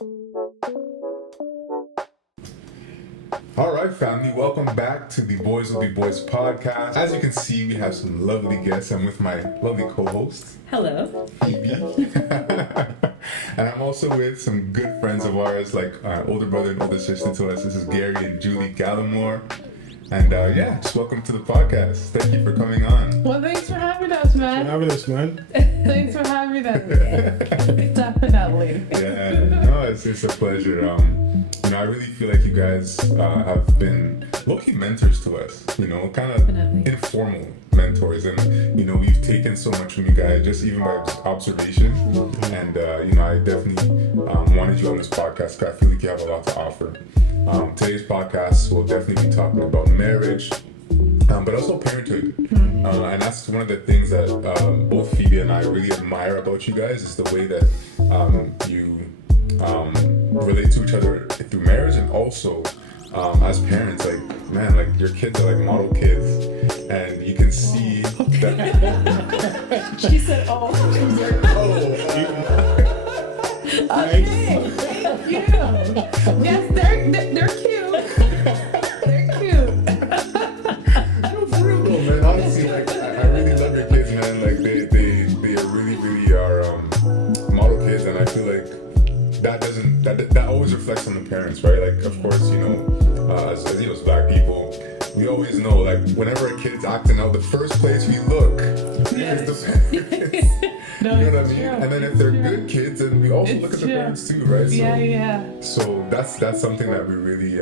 All right, family, welcome back to the Boys Will Be Boys podcast. As you can see, we have some lovely guests. I'm with my lovely co-host, Hello. Phoebe. And I'm also with some good friends of ours, like our older brother and older sister to us. This is Gary and Julie Gallimore. And just welcome to the podcast. Thank you for coming on. Well, thanks for having us, man. Thanks for having us. Definitely. Yeah, no, it's a pleasure. I really feel like you guys have been low-key mentors to us, kind of informal mentors. And, we've taken so much from you guys, just even by observation. And, I definitely wanted you on this podcast because I feel like you have a lot to offer. Today's podcast will definitely be talking about marriage, but also parenthood. And that's one of the things that both Phoebe and I really admire about you guys is the way that you relate to each other through marriage, and also as parents, like your kids are like model kids, and you can see that. She said, "Oh, okay, thank you." Yes, they're cute. They're cute. For real though, man. Honestly, I really love your kids, man. Like they really are model kids, and I feel like that always reflects on the parents, right? Like, of course, as Black people, we always know, like, whenever a kid's acting out, the first place we look is the parents. No, you know what I mean? true. And then if they're good kids, then we also look at the parents too, right? So, Yeah. So that's something that we really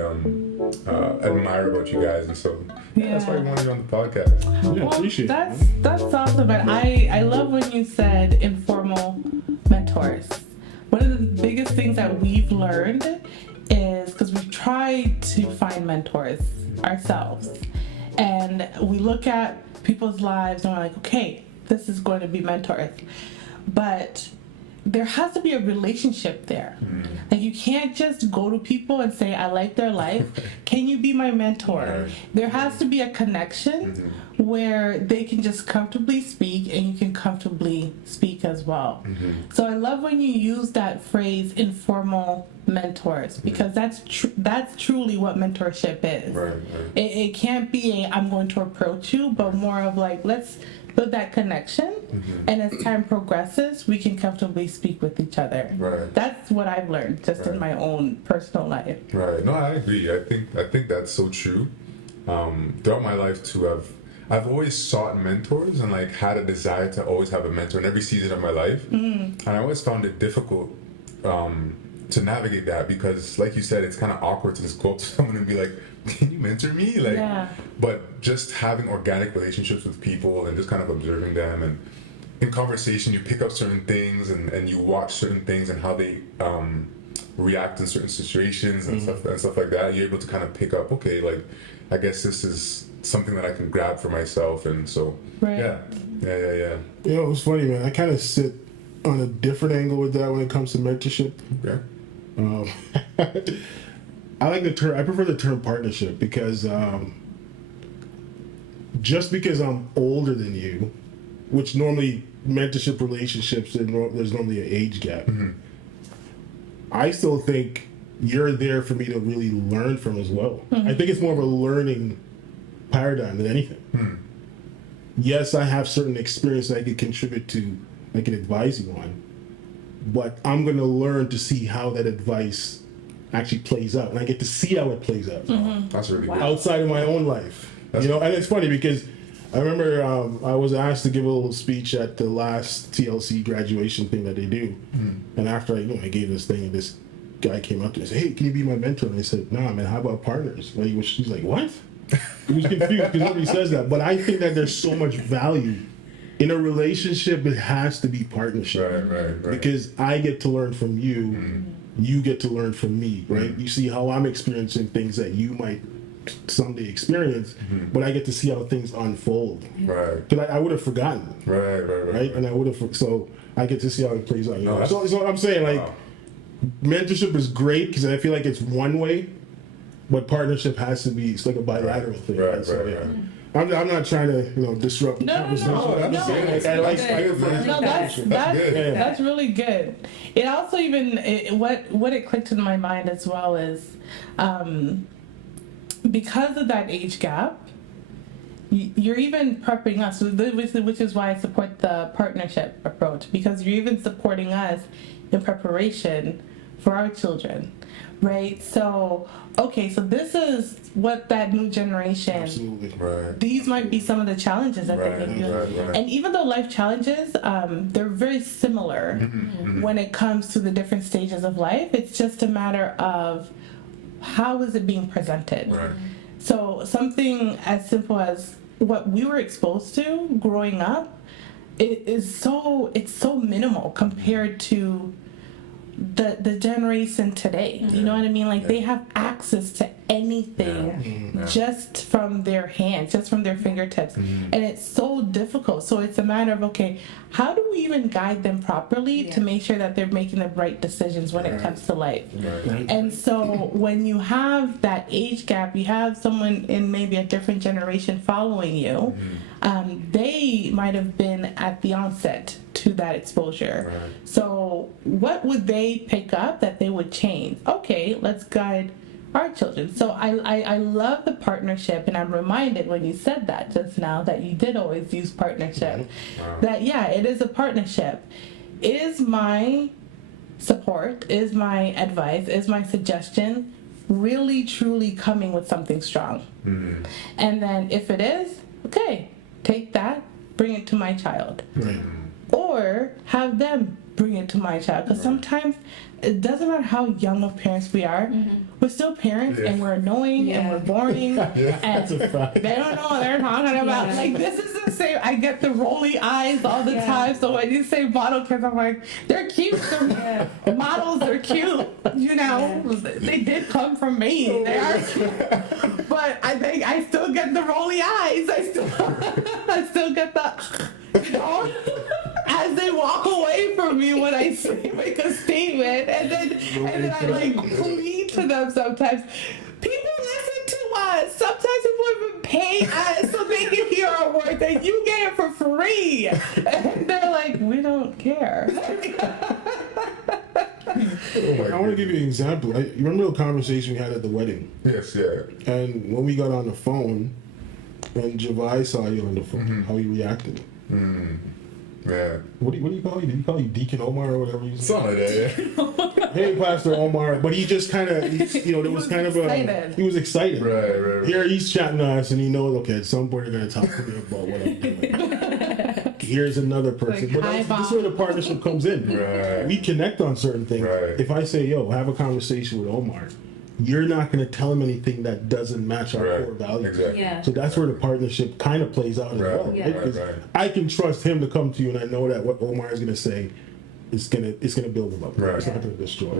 admire about you guys, and so that's why we wanted you on the podcast. Well, appreciate that's awesome, and I love when you said informal mentors. One of the biggest things that we've learned is because we've tried to find mentors ourselves, and we look at people's lives and we're like, okay, this is going to be mentors, but there has to be a relationship there. Like, you can't just go to people and say, I like their life. Can you be my mentor? Right. There has to be a connection where they can just comfortably speak and you can comfortably speak as well. So I love when you use that phrase, informal mentors, because that's truly what mentorship is. Right. It can't be I'm going to approach you, but more of like, let's build that connection, and as time progresses, we can comfortably speak with each other. Right. That's what I've learned just in my own personal life. Right. No, I agree. I think that's so true. Throughout my life too, I've always sought mentors and like had a desire to always have a mentor in every season of my life. And I always found it difficult to navigate that because, like you said, it's kind of awkward to just go up to someone and be like, "Can you mentor me?" Like, but just having organic relationships with people and just kind of observing them, and in conversation you pick up certain things and you watch certain things and how they react in certain situations and stuff like that. You're able to kind of pick up, okay, like, I guess this is something that I can grab for myself, and so yeah. It was funny, man. I kind of sit on a different angle with that when it comes to mentorship. Okay. I like the term. I prefer the term partnership because just because I'm older than you, which normally mentorship relationships, there's normally an age gap. I still think you're there for me to really learn from as well. I think it's more of a learning paradigm than anything. Yes, I have certain experience that I could contribute to, I can advise you on, but I'm going to learn to see how that advice actually plays out, and I get to see how it plays out. That's really good. Outside of my own life. And it's funny because I remember I was asked to give a little speech at the last TLC graduation thing that they do. And after I gave this thing, and this guy came up to me and said, "Hey, can you be my mentor?" And I said, "Nah, man, how about partners?" Like, he's like, "What?" He was confused because nobody says that. But I think that there's so much value in a relationship. It has to be partnership. Right. Because I get to learn from you. You get to learn from me, right? You see how I'm experiencing things that you might someday experience, but I get to see how things unfold. Right. Because I would have forgotten. Right. And I would have, so I get to see how it plays out. No, So I'm saying, like, mentorship is great because I feel like it's one way, but partnership has to be, it's like a bilateral thing. Right. So, I'm not trying to disrupt the conversation. That's really good. It also what it clicked in my mind as well is because of that age gap, you're even prepping us, which is why I support the partnership approach, because you're even supporting us in preparation for our children, right? So this is what that new generation. Absolutely. Right. These might be some of the challenges that they can do. Right. And even though life challenges, they're very similar when it comes to the different stages of life. It's just a matter of how is it being presented. Right. So something as simple as what we were exposed to growing up, it's so minimal compared to the generation today. You know what I mean? Like they have access to anything just from their hands, just from their fingertips. And it's so difficult. So it's a matter of, how do we even guide them properly to make sure that they're making the right decisions when it comes to life? And so when you have that age gap, you have someone in maybe a different generation following you, they might have been at the onset to that exposure. So what would they pick up that they would change? Let's guide our children. So I love the partnership, and I'm reminded when you said that just now that you did always use partnership. That it is a partnership. Is my support, is my advice, is my suggestion really truly coming with something strong? And then if it is, take that, bring it to my child. Or have them bring it to my child. Because sometimes it doesn't matter how young of parents we are, we're still parents and we're annoying and we're boring and they don't know what they're talking about. Like, this is the same. I get the rolly eyes all the time. So when you say model kids, I'm like, they're cute. Models are cute. They did come from me. They are cute. But I think I still get the rolly eyes. I still get the, as they walk away from me when I make a statement, and then I like plead to them sometimes. People listen to us. Sometimes people even pay us so they can hear our words, and you get it for free. And they're like, we don't care. I want to give you an example. You remember the conversation we had at the wedding? Yes, And when we got on the phone, and Javai saw you on the phone, how you reacted. What do you call you? Did he call you Deacon Omar or whatever you said? Something like that, Hey, Pastor Omar. But he just kind of, there was kind of he was excited. Right. Here he's chatting to us, and he knows, at some point they're going to talk to me about what I'm doing. Here's another person. But this is where the partnership comes in. We connect on certain things. If I say, have a conversation with Omar, you're not going to tell him anything that doesn't match our core values. So that's where the partnership kind of plays out as well. I can trust him to come to you, and I know that what Omar is going to say is going to build him up. It's not going to destroy.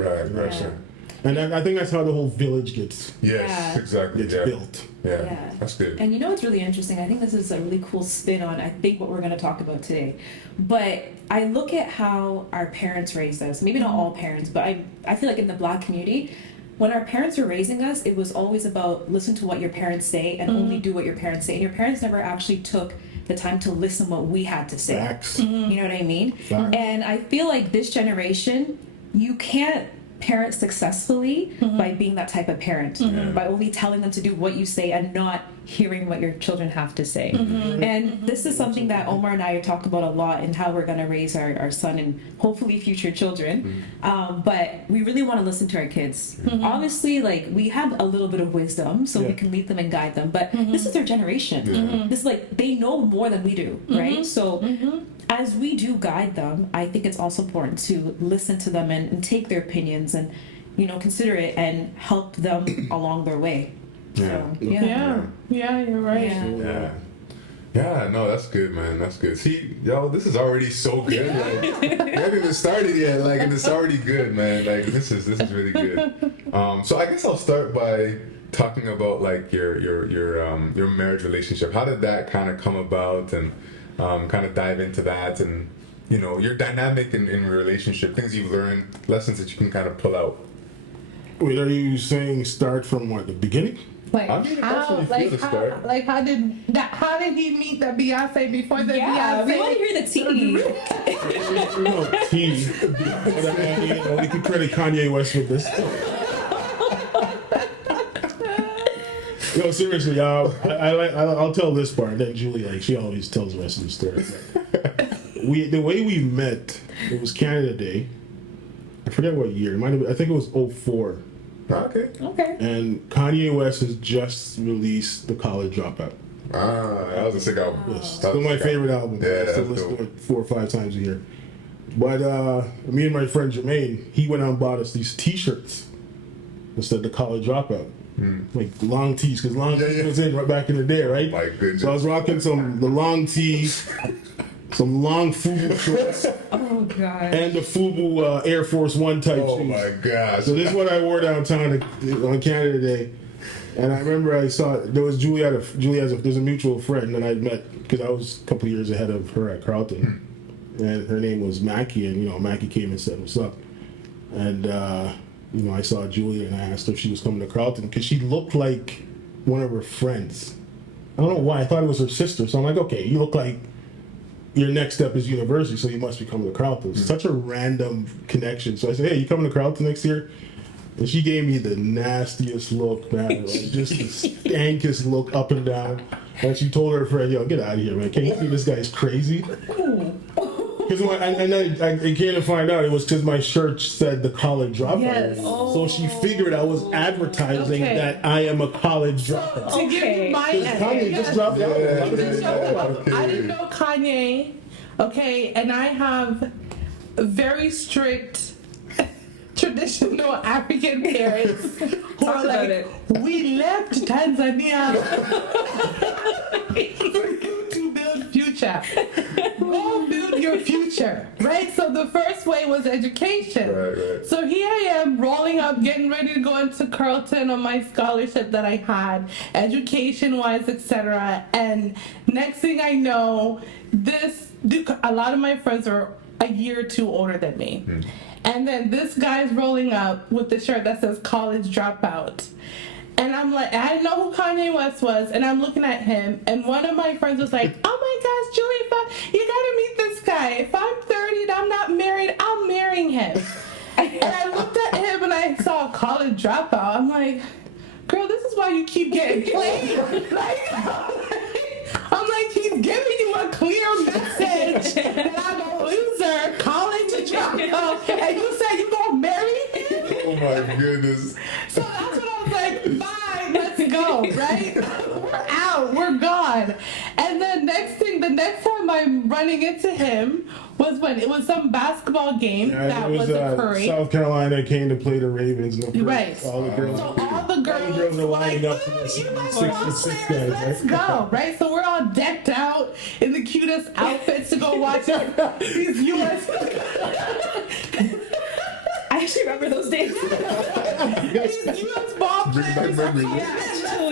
And I think that's how the whole village gets. Exactly. Built. That's good. And what's really interesting? I think this is a really cool spin on, I think, what we're going to talk about today. But I look at how our parents raised us. Maybe not all parents, but I feel like in the Black community, when our parents were raising us, it was always about listen to what your parents say and only do what your parents say. And your parents never actually took the time to listen what we had to say. You know what I mean? And I feel like this generation, you can't parent successfully by being that type of parent, by only telling them to do what you say and not hearing what your children have to say. And this is something that Omar and I talk about a lot in how we're going to raise our son and hopefully future children. But we really want to listen to our kids. Obviously, like, we have a little bit of wisdom, so we can lead them and guide them. But this is their generation. This is like, they know more than we do, right? So as we do guide them, I think it's also important to listen to them and take their opinions and, consider it and help them along their way. So, You're right. No, that's good, man. That's good. See, this is already so good. Like, we haven't even started yet. Like, and it's already good, man. Like, this is really good. So I guess I'll start by talking about like your marriage relationship. How did that kind of come about, and kind of dive into that, and your dynamic in relationship, things you've learned, lessons that you can kind of pull out. Wait, are you saying start from the beginning? Like I mean, how? that's when you feel the start. Like how did that? How did he meet the Beyonce before the Yeah, Beyonce? we want to hear the tea. Tea. We can credit Kanye West with this. No, seriously, I'll tell this part. Then Julie, like, she always tells the rest of the story. The way we met, it was Canada Day. I forget what year. It might have been, I think it was 04. Okay. Okay. And Kanye West has just released The College Dropout. That was a sick album. It's still my favorite album. Yeah, I still that's listen to dope. it 4 or 5 times a year. But me and my friend Jermaine, he went out and bought us these T-shirts that said The College Dropout. Like long tees, because long tees was in right back in the day, right? My goodness. So I was rocking the long tees, some long FUBU shorts, Oh god. and the FUBU Air Force One type Oh shoes. my gosh. So this is what I wore downtown on Canada Day. And I remember I saw there was there's a mutual friend that I'd met because I was a couple of years ahead of her at Carleton, and her name was Mackie, and Mackie came and said what's up, and I saw Julia and I asked her if she was coming to Carleton because she looked like one of her friends. I don't know why, I thought it was her sister, so I'm like, okay, you look like your next step is university, so you must be coming to Carleton. Such a random connection. So I said, hey, you coming to Carleton next year? And she gave me the nastiest look, man. Like, just the stankest look up and down. And she told her friend, yo, get out of here, man. Can you see this guy's crazy? Because I came to find out it was because my shirt said the college dropout. Yes. So she figured I was advertising Okay. that I am a college dropout. To give you my Because Kanye just dropped out. Okay. I didn't know Kanye, okay, and I have very strict traditional African parents who Talk are about like, it. we left Tanzania for you to build future. Go build your future, right? So the first way was education. Right. So here I am rolling up, getting ready to go into Carleton on my scholarship that I had, education-wise, etc. And next thing I know, a lot of my friends are a year or two older than me. And then this guy's rolling up with the shirt that says college dropout. And I'm like, I didn't know who Kanye West was, and I'm looking at him, and one of my friends was like, oh my gosh, Julie, you gotta meet this guy. If I'm 30 and I'm not married, I'm marrying him. And I looked at him and I saw college dropout. I'm like, girl, this is why you keep getting played. I'm like, he's giving you a clear message that I'm a loser, college dropout, and you say you gonna marry him? Oh my goodness. So that's what I was like, fine, let's go, right? We're out, we're gone. And then the next time I'm running into him was when it was some basketball game that it was occurring. South Carolina came to play the Ravens. And of course, Right. All the girls. So all the girls are lining like, up for this "Ooh, you guys 66 are guys, let's right? go, right? So we're all decked out in the cutest outfits to go watch these U.S. I actually remember those days. these U.S. ball Bring players. back memories.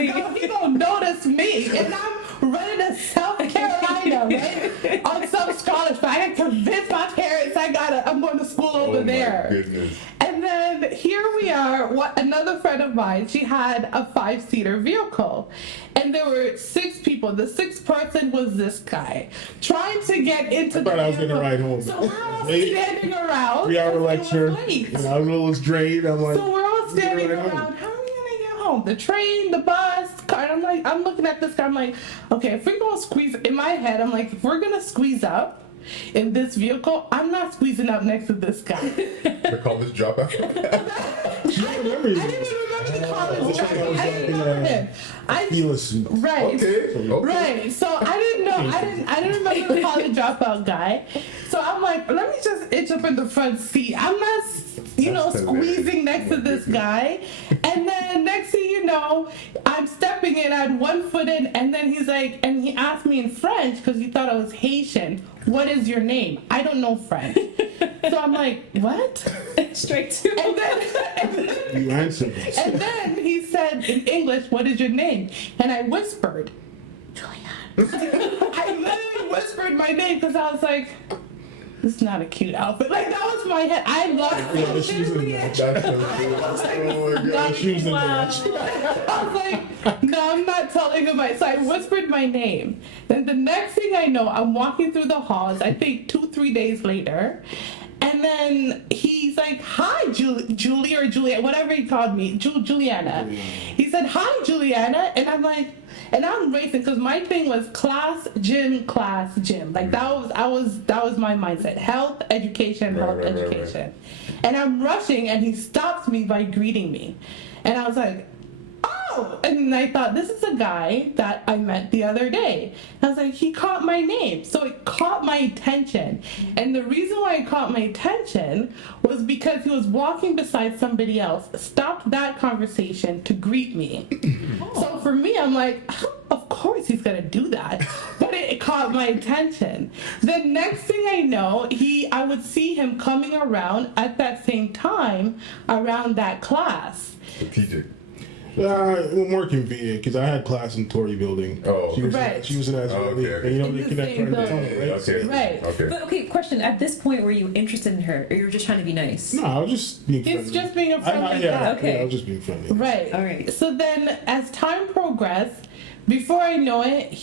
Yeah, he don't notice me, and I'm running to South Carolina, right? On some scholarship. I had to convince my parents I'm going to school over Oh there. my goodness. And then here we are. Another friend of mine, she had a 5-seater vehicle, and there were 6 people. The 6th person was this guy trying to get into. I thought the I was gonna vehicle. ride home. So we're all Late. standing around. 3-hour It was lecture. late. And I was a little drained. I'm like, So we're all standing We're gonna ride around. home. How are we gonna get home? The train, the bus, car. And I'm looking at this guy. I'm like, okay, if we're gonna squeeze in my head, I'm like, if we're gonna squeeze up in this vehicle, I'm not squeezing up next to this guy. The college dropout. I didn't even remember the college. This guy was I didn't remember him. fearless. Right. Okay. Right. So I didn't know. I didn't remember the college dropout guy. So I'm like, let me just itch up in the front seat. I'm not, That's squeezing hilarious. next to this guy. And then next thing you know, I'm stepping in. I had one foot in, and then he's like, and he asked me in French because he thought I was Haitian. What is your name? I don't know French. So I'm like, what? Straight to. And then You answered this. and then he said in English, what is your name? And I whispered, Julianne. I literally whispered my name because I was like, this is not a cute outfit. Like, that was my head. I love Yeah, the shoes and match. That's so cool. Oh my god, the shoes and match. I was like, no, I'm not telling him. So I whispered my name. Then the next thing I know, I'm walking through the halls, I think 2-3 days later. And then he's like, hi, Julie or Juliet, whatever he called me, Juliana. He said, hi, Juliana. And I'm like, and I'm racing because my thing was class, gym. Like that was my mindset. Health, education, health, education. And I'm rushing and he stops me by greeting me. And I was like, oh, and I thought, this is a guy that I met the other day. I was like, he caught my name. So it caught my attention. And the reason why it caught my attention was because he was walking beside somebody else, stopped that conversation to greet me. So for me, I'm like, of course he's gonna do that. But it caught my attention. The next thing I know, I would see him coming around at that same time around that class. Strategic. More convenient because I had class in Tory building. Oh, she was right. She was in that Oh, okay. and you know In they the connect same right in the building. tunnel, right? Okay. Right. Okay. But okay, question. At this point, were you interested in her, or you were just trying to be nice? No, I was just being friendly. It's just being a friendly yeah, guy. Okay. Yeah, I was just being friendly. Right. All right. So then, as time progressed, before I know it,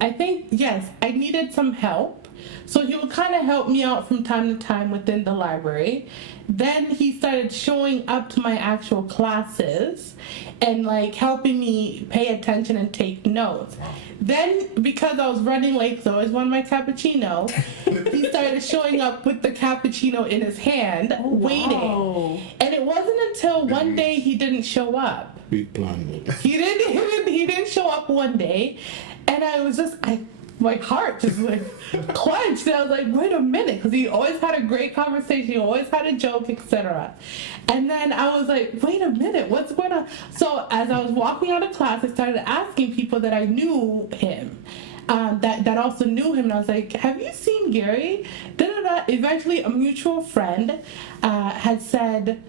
I think, yes, I needed some help. So he would kind of help me out from time to time within the library. Then he started showing up to my actual classes and like helping me pay attention and take notes. Then, because I was running late, so I always wanted my cappuccino, he started showing up with the cappuccino in his hand, waiting. Wow. And it wasn't until one day he didn't show up. Big plan. He didn't show up one day, and I was just, my heart just like clenched. And I was like, wait a minute, because he always had a great conversation, he always had a joke, etc. And then I was like, wait a minute, what's going on? So as I was walking out of class, I started asking people that I knew him. That also knew him, and I was like, have you seen Gary? Eventually a mutual friend had said,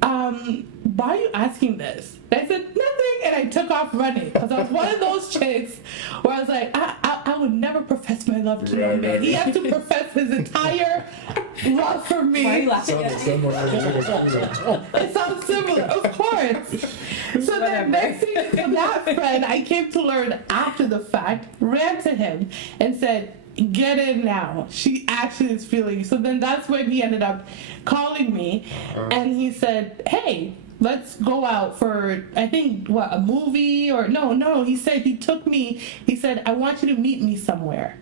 why are you asking this? And I said, nothing, and I took off running, because I was one of those chicks where I was like, I would never profess my love to no man. He has to profess his entire love for me. Why are you laughing at me? It sounds similar, of course. So then next thing, so that friend I came to learn after the fact ran to him and said, get in now. She actually is feeling you. So then that's when he ended up calling me, and he said, hey, let's go out for, I think, a movie or no. He said he said, I want you to meet me somewhere.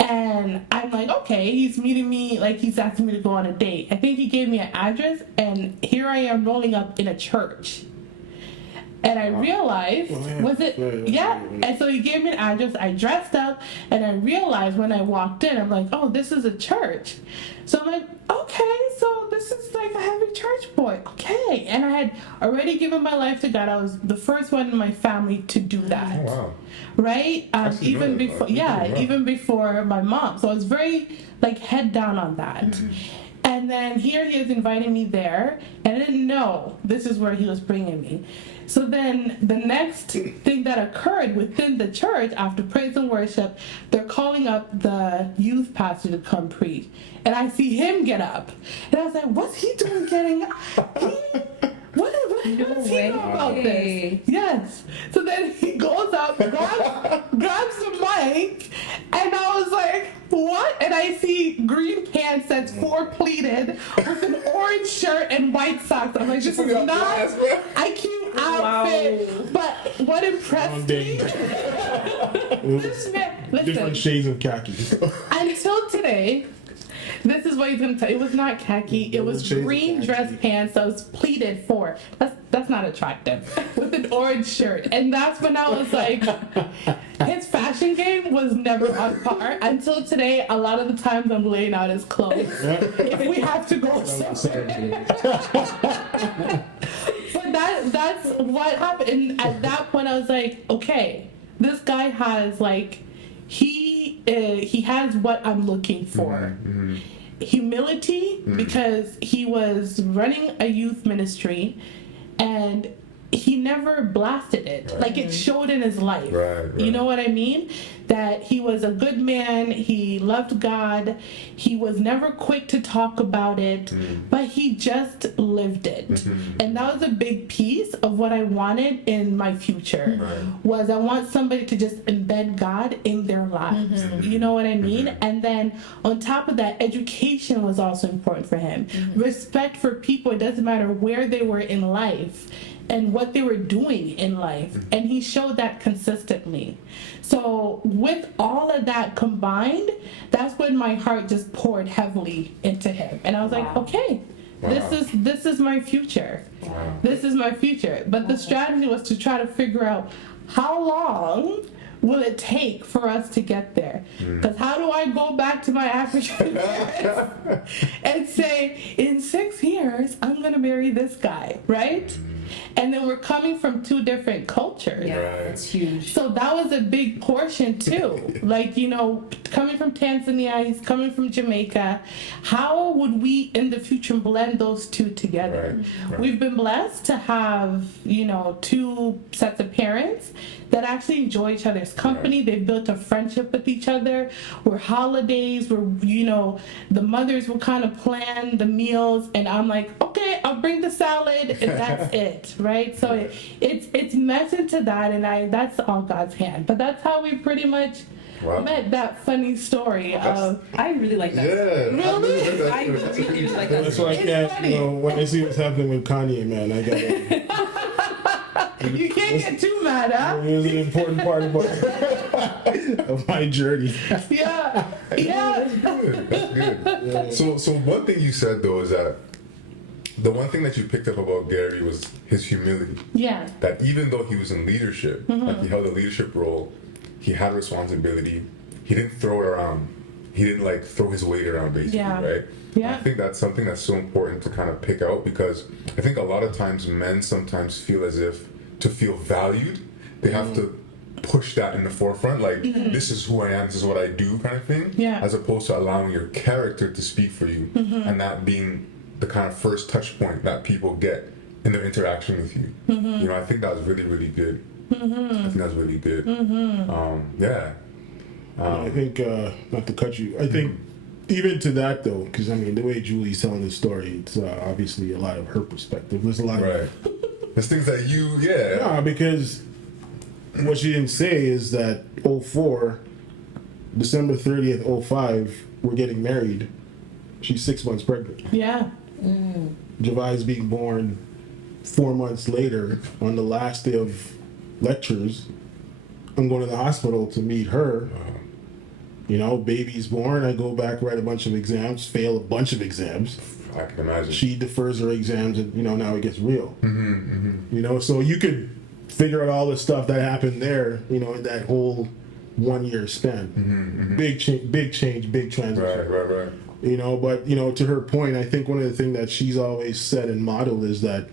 And I'm like, okay, he's meeting me, like he's asking me to go on a date. I think he gave me an address, and here I am rolling up in a church. And I realized, and so he gave me an address, I dressed up, and I realized when I walked in, I'm like, oh, this is a church. So I'm like, okay, so this is like a heavy church boy, okay. And I had already given my life to God. I was the first one in my family to do that. Oh, wow. Right? Even before my mom. So I was very like head down on that. Mm-hmm. And then here he is inviting me there, and I didn't know this is where he was bringing me. So then the next thing that occurred within the church after praise and worship, they're calling up the youth pastor to come preach. And I see him get up. And I was like, what's he doing getting up? What does he know about this? Yes. So then he goes up, grabs the mic, and I was like, what? And I see green pants that's 4-pleated with an orange shirt and white socks. I'm like, this is not a cute outfit. Wow. But what impressed me, this man, listen, different shades of khaki. Until today, this is what he's gonna tell you. It was not khaki. It was green dress pants that was pleated for. That's not attractive. With an orange shirt. And that's when I was like, his fashion game was never on par. Until today, a lot of the times I'm laying out his clothes. If we have to go somewhere. But that's what happened. And at that point I was like, okay, this guy has like, he has what I'm looking for. Mm-hmm. Humility, because he was running a youth ministry, and he never blasted it. Right. Like, it showed in his life. Right. You know what I mean? That he was a good man, he loved God, he was never quick to talk about it, but he just lived it. And that was a big piece of what I wanted in my future. Was I want somebody to just embed God in their lives. You know what I mean? And then on top of that, education was also important for him. Respect for people, it doesn't matter where they were in life and what they were doing in life. And he showed that consistently. So with all of that combined, that's when my heart just poured heavily into him. And I was like, okay, this is my future. This is my future. But the strategy was to try to figure out how long will it take for us to get there? Because how do I go back to my African parents and say, in 6 years, I'm going to marry this guy, right? And then we're coming from 2 different cultures. Yeah, it's huge. So that was a big portion too. Like, you know, coming from Tanzania, he's coming from Jamaica. How would we in the future blend those 2 together? Right. We've been blessed to have, you know, 2 sets of parents that actually enjoy each other's company. They've built a friendship with each other. Where holidays, where, you know, the mothers will kind of plan the meals, and I'm like, okay, I'll bring the salad, and that's it, right? So it's meant into that, and that's all God's hand. But that's how we pretty much met that funny story of. I really like that. Yeah. Really? I really like that. That's why I can't, you know, when I see what's happening with Kanye, man, I gotta. You can't get too mad, huh? It was an important part of my journey. Yeah. That's good. That's good. So one thing you said though is that the one thing that you picked up about Gary was his humility. Yeah. That even though he was in leadership, like he held a leadership role, he had responsibility. He didn't throw it around. He didn't like throw his weight around, basically, right? Yeah. I think that's something that's so important to kind of pick out, because I think a lot of times men sometimes feel as if to feel valued, they have to push that in the forefront, like this is who I am, this is what I do, kind of thing. Yeah. As opposed to allowing your character to speak for you, and that being the kind of first touch point that people get in their interaction with you. You know, I think that was really, really good. I think that's really good. I think, not to cut you, I think even to that though, because I mean, the way Julie's telling the story, it's obviously a lot of her perspective. There's a lot of. There's things that Nah, because what she didn't say is that 04, December 30th, 05, we're getting married. She's 6 months pregnant. Yeah. Javai's being born 4 months later on the last day of lectures. I'm going to the hospital to meet her. You know, baby's born. I go back, write a bunch of exams, fail a bunch of exams. I can imagine. She defers her exams, and, you know, now it gets real. You know, so you could figure out all the stuff that happened there, you know, in that whole 1 year span. Big change, big transition. Right. You know, but, you know, to her point, I think one of the things that she's always said and modeled is that,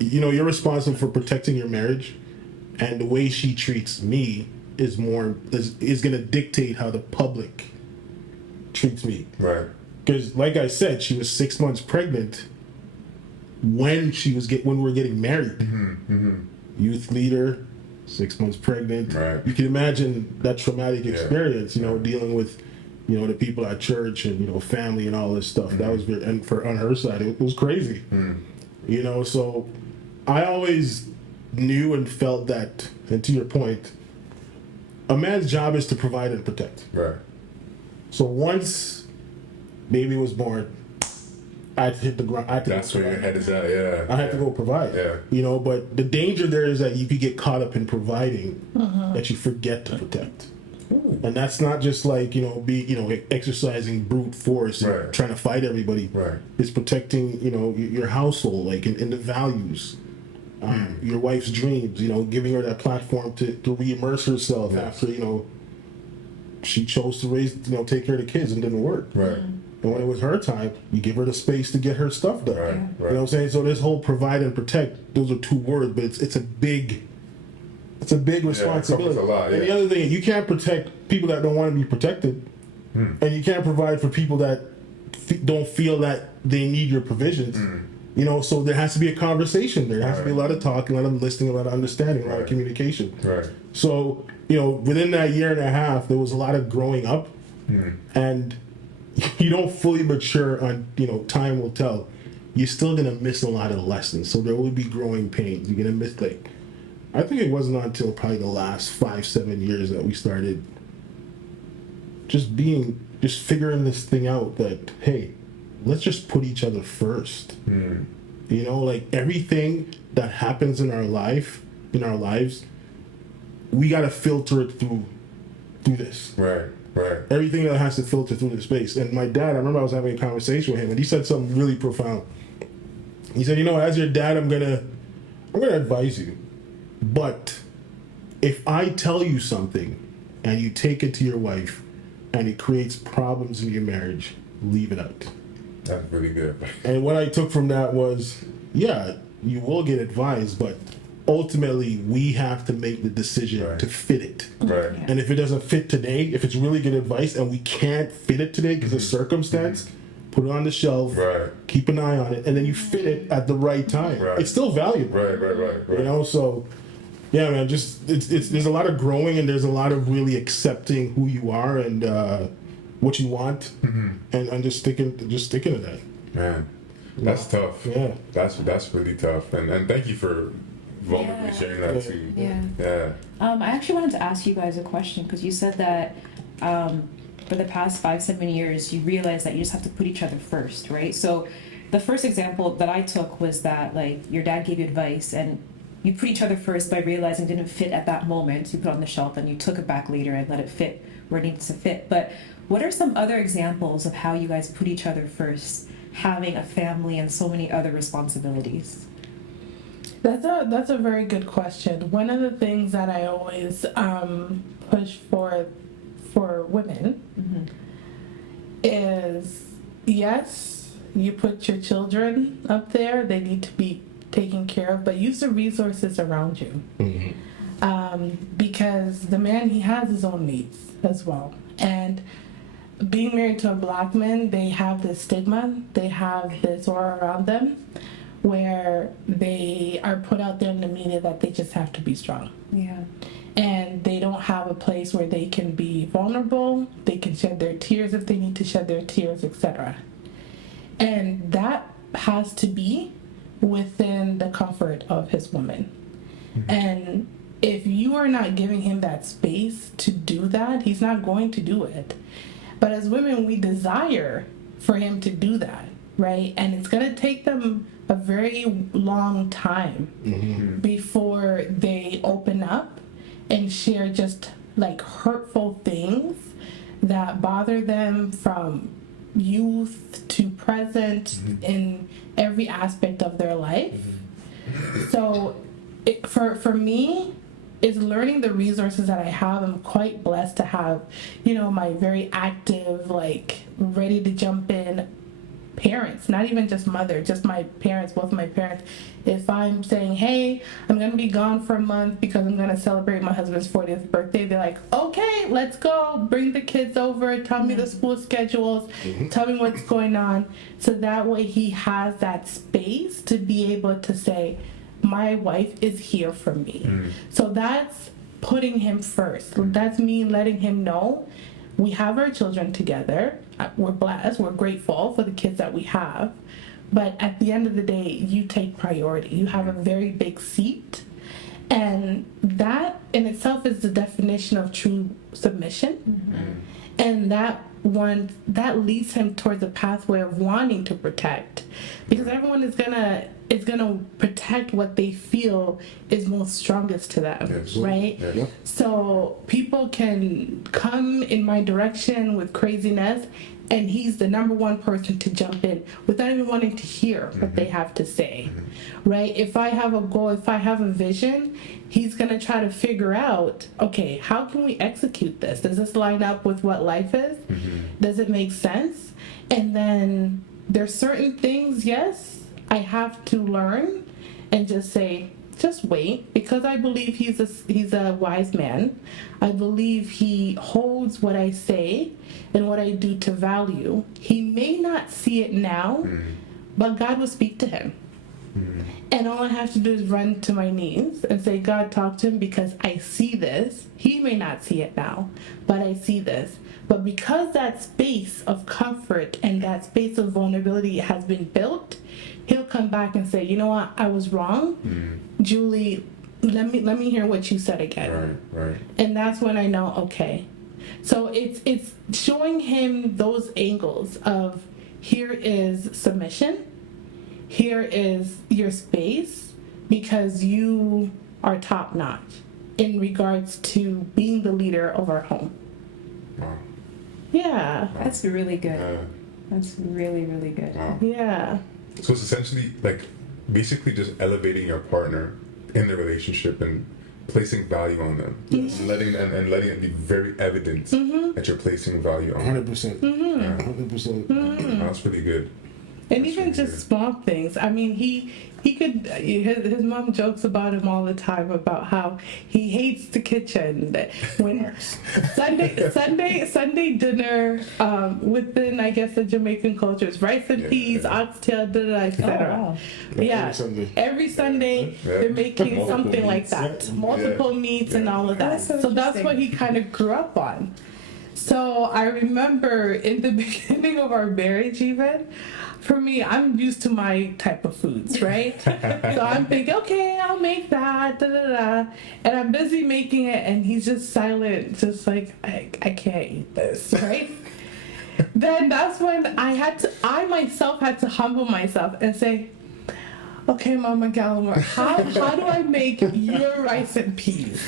you know, you're responsible for protecting your marriage, and the way she treats me is going to dictate how the public treats me. Right. Because, like I said, she was 6 months pregnant when we were getting married. Youth leader, 6 months pregnant. Right. You can imagine that traumatic experience. You know, dealing with, you know, the people at church and, you know, family and all this stuff. That was very, and on her side, it was crazy. You know, so I always knew and felt that, and to your point, a man's job is to provide and protect. Right. So once baby was born, I had to hit the ground. That's where your head is at, yeah. I had to go provide. Yeah. You know, but the danger there is that you could get caught up in providing that you forget to protect. And that's not just like, you know, exercising brute force and trying to fight everybody. Right. It's protecting, you know, your household, like in the values. Your wife's dreams, you know, giving her that platform to re-immerse herself after, you know, she chose to take care of the kids and didn't work. Right. And when it was her time, you give her the space to get her stuff done. Right. You know what I'm saying? So this whole provide and protect, those are 2 words, but it's a big responsibility. It covers a lot, And the other thing, you can't protect people that don't want to be protected, and you can't provide for people that don't feel that they need your provisions. You know, so there has to be a conversation. There has to be a lot of talking, a lot of listening, a lot of understanding, a lot of communication. Right. So, you know, within that year and a half, there was a lot of growing up, and you don't fully mature on, you know, time will tell. You're still gonna miss a lot of lessons. So there will be growing pains. You're gonna miss, like, I think it wasn't until probably the last 5-7 years that we started just figuring this thing out that, hey, let's just put each other first. You know, like everything that happens in our lives, we gotta filter it through this. Right. Everything that has to filter through the space. And my dad, I remember I was having a conversation with him, and he said something really profound. He said, you know, as your dad, I'm gonna advise you, but if I tell you something and you take it to your wife and it creates problems in your marriage, leave it out. That's really good. And what I took from that was, yeah, you will get advice, but ultimately we have to make the decision to fit it. Right. And if it doesn't fit today, if it's really good advice and we can't fit it today because of circumstance, put it on the shelf, keep an eye on it, and then you fit it at the right time. Right. It's still valuable. Right. You know, so yeah, man, just it's there's a lot of growing and there's a lot of really accepting who you are and what you want, and just sticking to that. Man, that's tough. Yeah, that's really tough. And thank you for vulnerably sharing that too. Yeah. I actually wanted to ask you guys a question because you said that for the past 5-7 years you realized that you just have to put each other first, right? So the first example that I took was that, like, your dad gave you advice and you put each other first by realizing it didn't fit at that moment. You put it on the shelf and you took it back later and let it fit where it needs to fit. But what are some other examples of how you guys put each other first, having a family and so many other responsibilities? That's a very good question. One of the things that I always push for women is, yes, you put your children up there, they need to be taken care of, but use the resources around you. Because the man, he has his own needs as well. And being married to a black man, they have this stigma, they have this aura around them where they are put out there in the media that they just have to be strong. Yeah. And they don't have a place where they can be vulnerable, they can shed their tears if they need to shed their tears, etc. And that has to be within the comfort of his woman. And if you are not giving him that space to do that, he's not going to do it. But as women, we desire for him to do that, right? And it's going to take them a very long time before they open up and share just like hurtful things that bother them from youth to present in every aspect of their life. So for me, is learning the resources that I have. I'm quite blessed to have, you know, my very active, like, ready to jump in parents, not even just mother, just my parents, both of my parents. If I'm saying, hey, I'm going to be gone for a month because I'm going to celebrate my husband's 40th birthday, they're like, okay, let's go. Bring the kids over. Tell me the school schedules. Tell me what's going on. So that way he has that space to be able to say, my wife is here for me. So that's putting him first. That's me letting him know we have our children together. We're blessed. We're grateful for the kids that we have. But at the end of the day, you take priority. You have a very big seat. And that in itself is the definition of true submission. And that leads him towards a pathway of wanting to protect. Because everyone is gonna protect what they feel is most strongest to them, right? So people can come in my direction with craziness, and he's the number one person to jump in without even wanting to hear what they have to say, right? If I have a goal, if I have a vision, he's gonna try to figure out, okay, how can we execute this? Does this line up with what life is? Does it make sense? And then there's certain things, yes, I have to learn and just say, just wait, because I believe he's a wise man. I believe he holds what I say and what I do to value. He may not see it now, but God will speak to him. And all I have to do is run to my knees and say, God, talk to him, because I see this. He may not see it now, but I see this. But because that space of comfort and that space of vulnerability has been built, he'll come back and say, you know what, I was wrong. Julie, let me hear what you said again. Right. And that's when I know, okay. So it's showing him those angles of, here is submission, here is your space, because you are top notch in regards to being the leader of our home. Wow. Yeah. That's really good. That's really, really good. Wow. Yeah. So it's essentially like basically just elevating your partner in the relationship and placing value on them. Yes. Letting it be very evident that you're placing value on them. 100%. Yeah. 100%. That's really good. And That's even really just good. small things. I mean, he could, his mom jokes about him all the time about how he hates the kitchen. When Sunday dinner, within, I guess, the Jamaican culture, is rice and peas, oxtail, etc. Yeah, every Sunday they're making Multiple something like meats. that, multiple meats and all of that. That's so So that's interesting. what he kind of grew up on. So I remember in the beginning of our marriage, even, for me, I'm used to my type of foods, right? So I'm thinking, okay, I'll make that, and I'm busy making it, and he's just silent, just like, I can't eat this, right? Then that's when I myself had to humble myself and say, okay, Mama Gallimore, how do I make your rice and peas?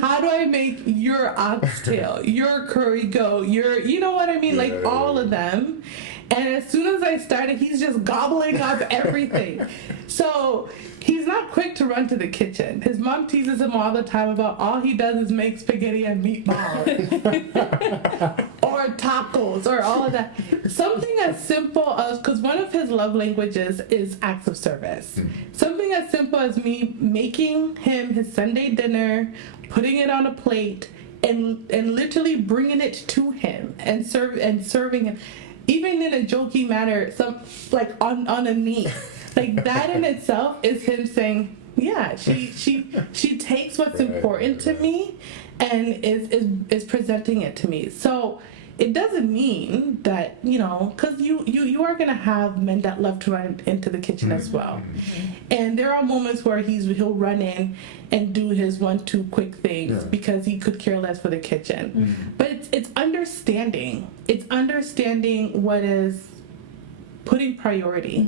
How do I make your oxtail, your curry goat, you know what I mean? Like all of them. And as soon as I started, he's just gobbling up everything. So he's not quick to run to the kitchen. His mom teases him all the time about all he does is make spaghetti and meatballs. Or tacos or all of that. Something as simple as, because one of his love languages is acts of service. Something as simple as me making him his Sunday dinner, putting it on a plate, and literally bringing it to him and serving him. Even in a jokey manner, some like on a knee, like that in itself is him saying, yeah, she takes what's important to me and is presenting it to me. So it doesn't mean that, because you are gonna have men that love to run into the kitchen as well, and there are moments where he'll run in and do his 1-2 quick things because he could care less for the kitchen. But it's understanding what is putting priority.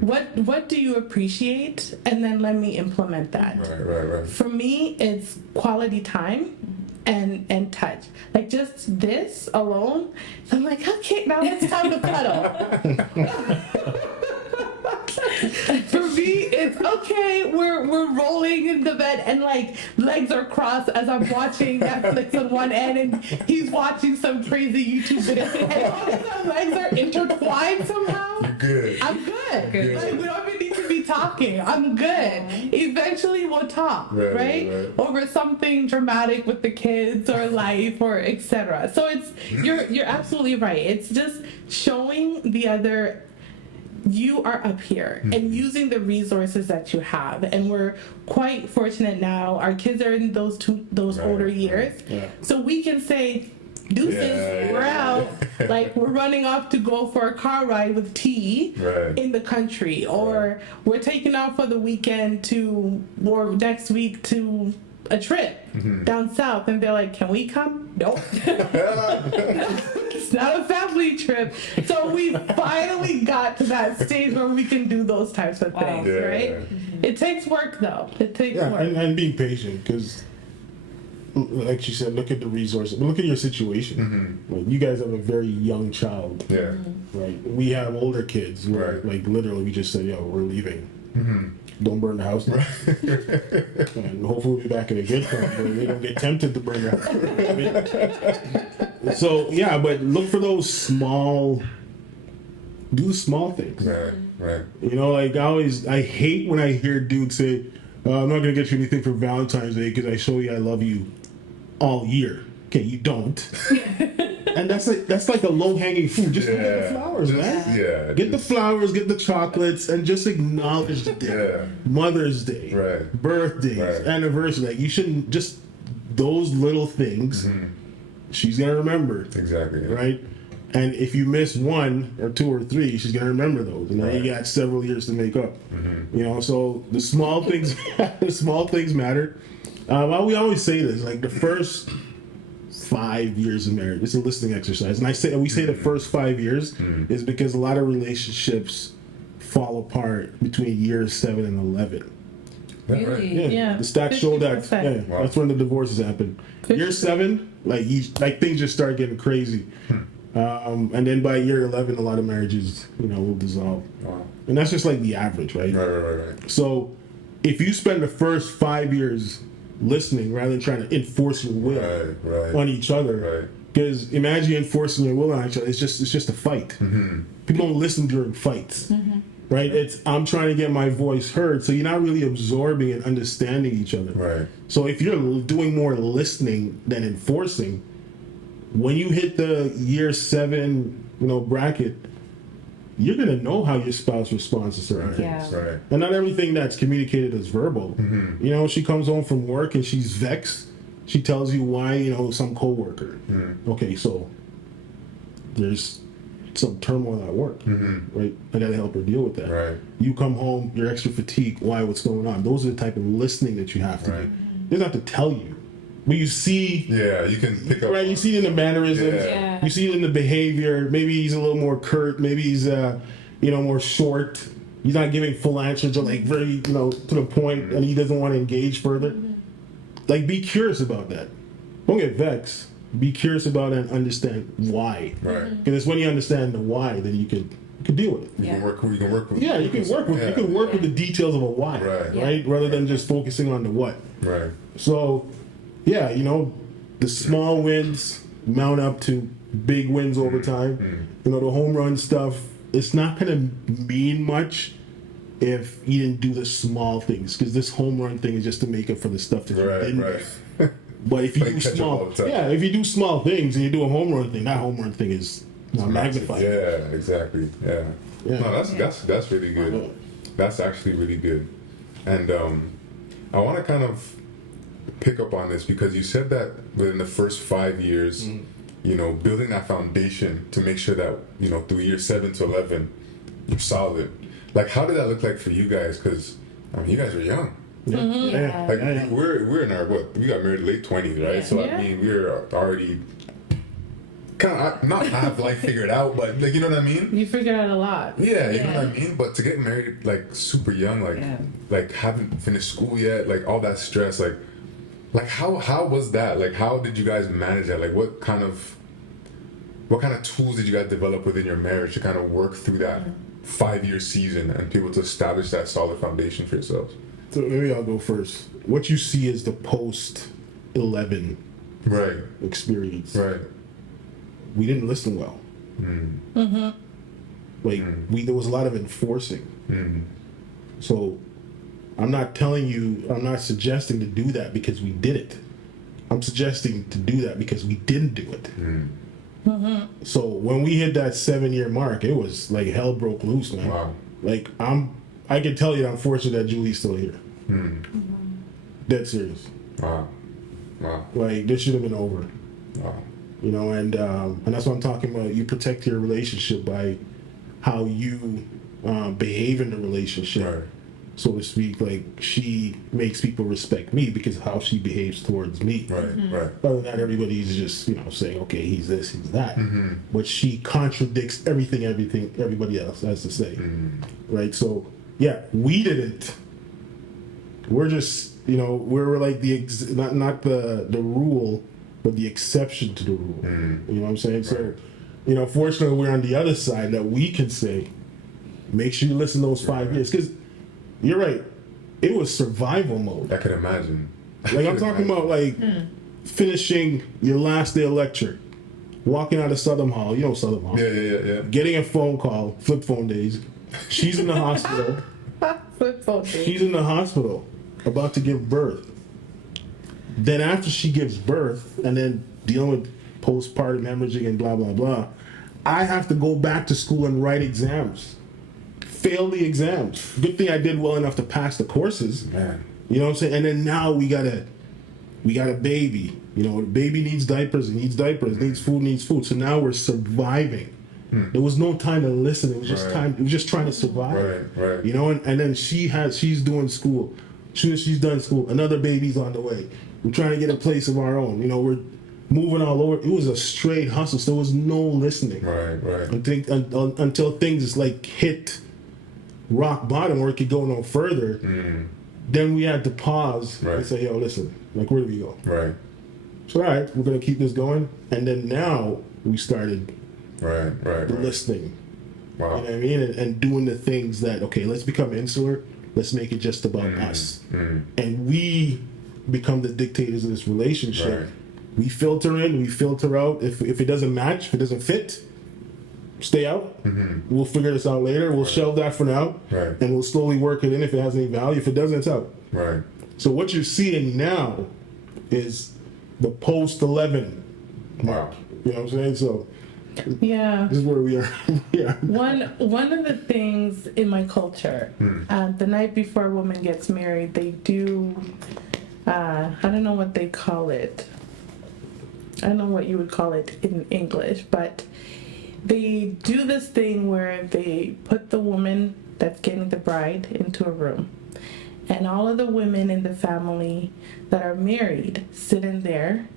What do you appreciate, and then let me implement that. Right. For me, it's quality time and touch. Like just this alone. So I'm like, okay, now it's time to cuddle. For me, it's okay. We're rolling in the bed and like legs are crossed as I'm watching Netflix on one end and he's watching some crazy YouTube video. And all of our legs are intertwined somehow. You're good. I'm good. Good. Like we don't even need to be talking. I'm good. Eventually we'll talk, right? Over something dramatic with the kids or life or etc. So it's you're absolutely right. It's just showing the other, you are up here and using the resources that you have. And we're quite fortunate now. Our kids are in those older years. Yeah. So we can say, deuces, we're out. Like we're running off to go for a car ride with tea in the country. Or we're taking off for the weekend or next week to a trip down south, and they're like, can we come? Nope. It's not a family trip. So we finally got to that stage where we can do those types of things, right? It takes work though. It takes work. And being patient, because like she said, look at the resources, look at your situation. Like, you guys have a very young child, right? We have older kids where like literally we just said, yo, we're leaving. Don't burn the house down. And hopefully we'll be back in a good time where we don't get tempted to burn the house. So yeah, but look for those do small things. Right. I hate when I hear dudes say, I'm not gonna get you anything for Valentine's Day because I show you I love you all year. Okay, you don't. And that's like a low hanging fruit. Just go get the flowers, man. Yeah. Get the flowers, get the chocolates, and just acknowledge the day. Yeah. Mother's Day, Right. birthdays, Right. anniversary. Like you shouldn't just those little things. She's gonna remember, Exactly. Yeah. right? And if you miss one or two or three, she's gonna remember those. And now Right. you got several years to make up. You know, so the small things, the small things matter. Well, we always say this, like the first 5 years of marriage, it's a listening exercise, and we say the first 5 years is because a lot of relationships fall apart between years 7 and 11. Right. Really? Yeah. The stats show that. 50%. Yeah, that's when the divorces happen. Year 7, like things just start getting crazy, and then by year 11, a lot of marriages, will dissolve. Wow. And that's just like the average, right? Right. So, if you spend the first 5 years listening rather than trying to enforce your will Right. on each other, Right. because imagine you enforcing your will on each other, it's just a fight. People don't listen during fights. Right? It's I'm trying to get my voice heard, so you're not really absorbing and understanding each other. Right. So if you're doing more listening than enforcing, when you hit the year 7, bracket, you're gonna know how your spouse responds to certain things. Yeah. Right. And not everything that's communicated is verbal. She comes home from work and she's vexed. She tells you why, some coworker. Okay, so there's some turmoil at work, right? I gotta help her deal with that. Right. You come home, you're extra fatigued. Why? What's going on? Those are the type of listening that you have to do. They don't have to tell you, but you see. Yeah, you can pick up. Right, you see it in the mannerisms. Yeah. You see it in the behavior. Maybe he's a little more curt. Maybe he's, more short. He's not giving full answers or like very, to the point, and he doesn't want to engage further. Like, be curious about that. Don't get vexed. Be curious about it and understand why. Right. Because it's when you understand the why, then you could deal with it. You can work with. Yeah, you can work with the details of a why, Right. Rather than just focusing on the what. Right. So, yeah, the small wins mount up to big wins over time. The home run stuff, it's not going to mean much if you didn't do the small things, because this home run thing is just to make up for the stuff that you didn't do. But if you Like do catch up all the time. if you do small things and you do a home run thing, that home run thing is magnified. Yeah, exactly. Yeah. Yeah. No, that's really good. That's actually really good. And I want to kind of pick up on this because you said that within the first 5 years, building that foundation to make sure that through year 7 to 11, you're solid. Like, how did that look like for you guys? Because you guys are young. Yeah. Like we're in our we got married late 20s, right? Yeah. So I mean we're already kind of not have life figured out, but like you know what I mean? You figured out a lot. Yeah, you know what I mean? But to get married like super young, like haven't finished school yet, like all that stress, like how was that? Like how did you guys manage that? Like what kind of tools did you guys develop within your marriage to kind of work through that 5-year season and be able to establish that solid foundation for yourselves? So maybe I'll go first. What you see is the post 11 Right. experience. Right. We didn't listen well. Like there was a lot of enforcing. So I'm not suggesting to do that because we did it. I'm suggesting to do that because we didn't do it. So when we hit that 7-year mark, it was like hell broke loose, man. Wow. Like I can tell you I'm fortunate that Julie's still here. Dead serious. Wow. Like this should have been over. Wow. And that's what I'm talking about. You protect your relationship by how you behave in the relationship, Right. so to speak. Like she makes people respect me because of how she behaves towards me. Right. Other than that, everybody's just saying, okay, he's this, he's that. But she contradicts everything everybody else has to say. Right. So yeah, we didn't. We're just we're like not the rule, but the exception to the rule. You know what I'm saying? Right. So, fortunately, we're on the other side that we can say, make sure you listen those 5 years. Because you're right, it was survival mode. I could imagine. Like, I'm talking about, like, finishing your last day of lecture, walking out of Southern Hall. You know Southern Hall. Yeah. Getting a phone call, flip phone days. She's in the hospital. Flip phone days. She's in the hospital, about to give birth. Then after she gives birth, and then dealing with postpartum hemorrhaging and blah, blah, blah. I have to go back to school and write exams. Fail the exams. Good thing I did well enough to pass the courses. Man. You know what I'm saying? And then now we got a baby. You know, the baby needs diapers, needs food. So now we're surviving. There was no time to listen. It was just time. It was just trying to survive. Right. You know, and then she's doing school. As soon as she's done school, another baby's on the way. We're trying to get a place of our own. You know, we're moving all over. It was a straight hustle. So there was no listening. Right. Until things like hit rock bottom where it could go no further. Then we had to pause and say, yo, listen, like, where do we go? Right. So, all right, we're going to keep this going. And then now we started listening. Wow. You know what I mean? And doing the things that, okay, let's become insular. Let's make it just about us. And we become the dictators of this relationship. Right. We filter in, we filter out. If it doesn't match, if it doesn't fit, stay out. We'll figure this out later. We'll shelve that for now. Right. And we'll slowly work it in if it has any value. If it doesn't, it's out. Right. So what you're seeing now is the post 11 mark. Wow. You know what I'm saying? So Yeah. this is where we are. One of the things in my culture, the night before a woman gets married, they do, I don't know what they call it. I don't know what you would call it in English, but they do this thing where they put the woman that's getting the bride into a room. And all of the women in the family that are married sit in there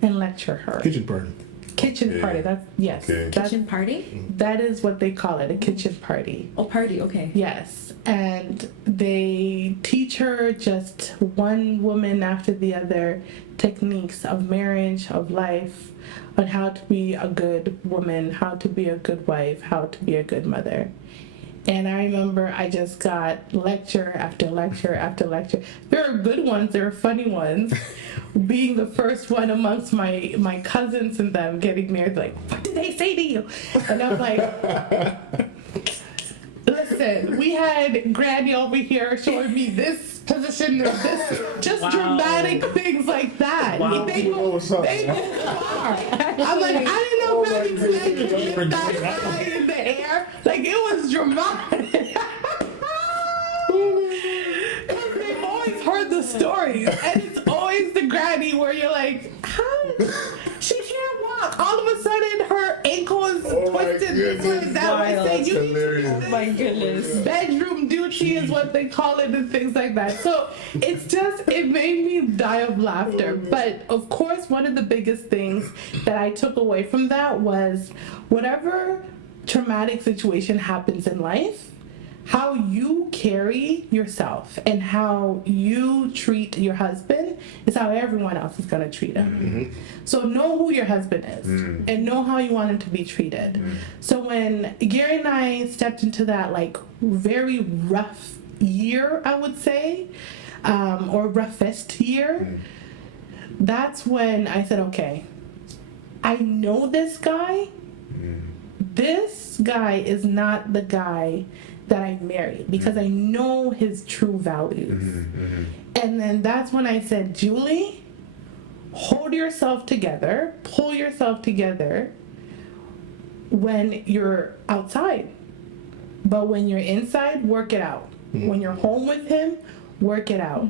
and lecture her. Kitchen party. Kitchen party. That's yes. Okay. That's, Kitchen party? that is what they call it, a kitchen party. Oh, party, okay. Yes. And they teach her just one woman after the other techniques of marriage, of life, on how to be a good woman, how to be a good wife, how to be a good mother. And I remember I just got lecture after lecture after lecture. There are good ones, there are funny ones. Being the first one amongst my cousins and them getting married, like, what did they say to you? And I'm like, listen, we had Granny over here showing me this position, this, just dramatic things like that. Wow. They go far. I'm like, I didn't know Granny was like lift that high in the air. Like, it was dramatic. They've always heard the stories, and it's always the granny where you're like, how? She can't walk. All of a sudden, her ankle is twisted this way, that way. Say, you need to do this. My goodness. Bedroom duty is what they call it, and things like that. So it's just, it made me die of laughter. But of course, one of the biggest things that I took away from that was whatever traumatic situation happens in life, how you carry yourself and how you treat your husband is how everyone else is going to treat him. So know who your husband is and know how you want him to be treated. So when Gary and I stepped into that like very rough year, I would say, or roughest year, that's when I said, okay, I know this guy. This guy is not the guy that I married because I know his true values. And then that's when I said, Julie, hold yourself together, pull yourself together when you're outside. But when you're inside, work it out. When you're home with him, work it out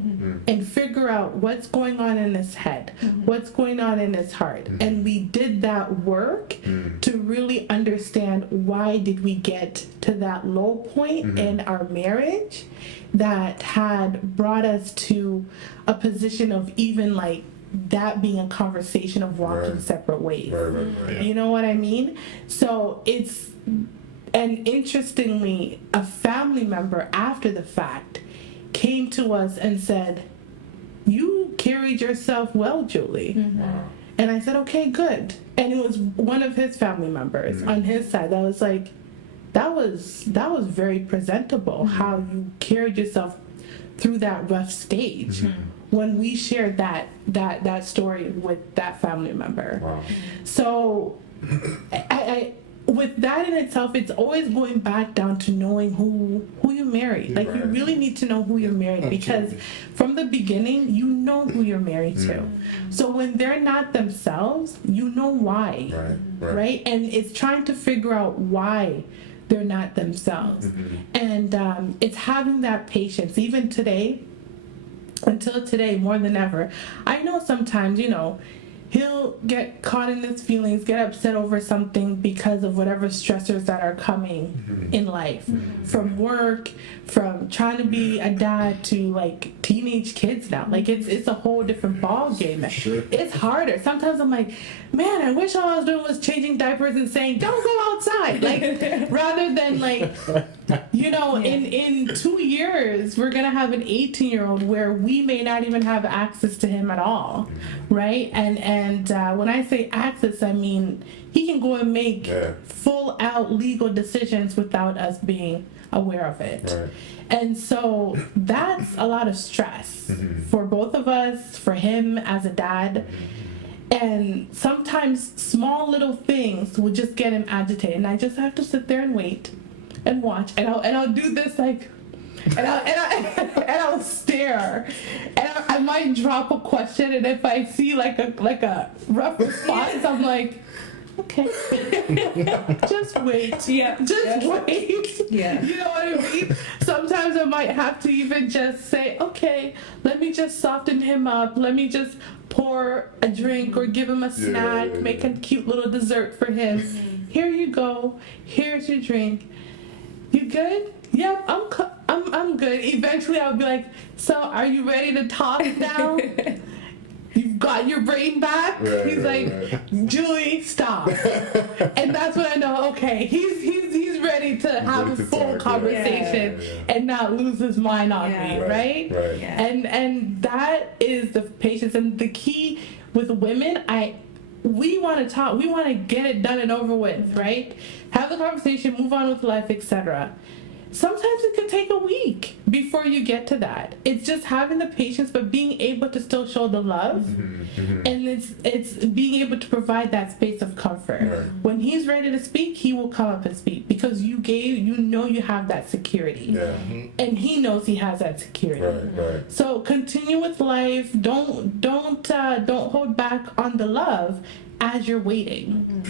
and figure out what's going on in his head, what's going on in his heart. And we did that work to really understand why did we get to that low point in our marriage that had brought us to a position of even like that being a conversation of walking separate ways. You know what I mean? So it's, and interestingly, a family member after the fact came to us and said, you carried yourself well, Julie. And I said, okay, good. And it was one of his family members on his side that was like, that was very presentable how you carried yourself through that rough stage when we shared that story with that family member. So I with that in itself, it's always going back down to knowing who you married. Like, you really need to know who you're married, because from the beginning, you know who you're married to. So when they're not themselves, you know why, right? And it's trying to figure out why they're not themselves. And it's having that patience, even today, until today, more than ever. I know sometimes, you know, he'll get caught in his feelings, get upset over something because of whatever stressors that are coming in life, from work, from trying to be a dad to like teenage kids now. Like, it's a whole different ball game. It's harder. Sometimes I'm like, man, I wish all I was doing was changing diapers and saying, don't go outside. Like, rather than like, you know, in 2 years, we're going to have an 18-year-old where we may not even have access to him at all. Right. And when I say access, I mean, he can go and make full out legal decisions without us being aware of it. And so that's a lot of stress for both of us, for him as a dad. And sometimes small little things will just get him agitated, and I just have to sit there and wait and watch, and I'll do this like, and I'll stare, and I might drop a question, and if I see like a rough response, I'm like, okay, just wait. Just wait. You know what I mean? Sometimes I might have to even just say, okay, let me just soften him up. Let me just pour a drink or give him a snack, make a cute little dessert for him. Here you go. Here's your drink. You good? Yep, I'm good. Eventually I'll be like, so are you ready to talk now? You've got your brain back? He's like, Julie, stop. And that's when I know, okay, he's ready to have a full conversation and not lose his mind on me, right? And that is the patience. And the key with women, we want to talk, we want to get it done and over with, right? Have the conversation, move on with life, etc. Sometimes it could take a week before you get to that. It's just having the patience, but being able to still show the love, and it's being able to provide that space of comfort. When he's ready to speak, he will come up and speak, because you know you have that security, and he knows he has that security. So continue with life. Don't hold back on the love as you're waiting.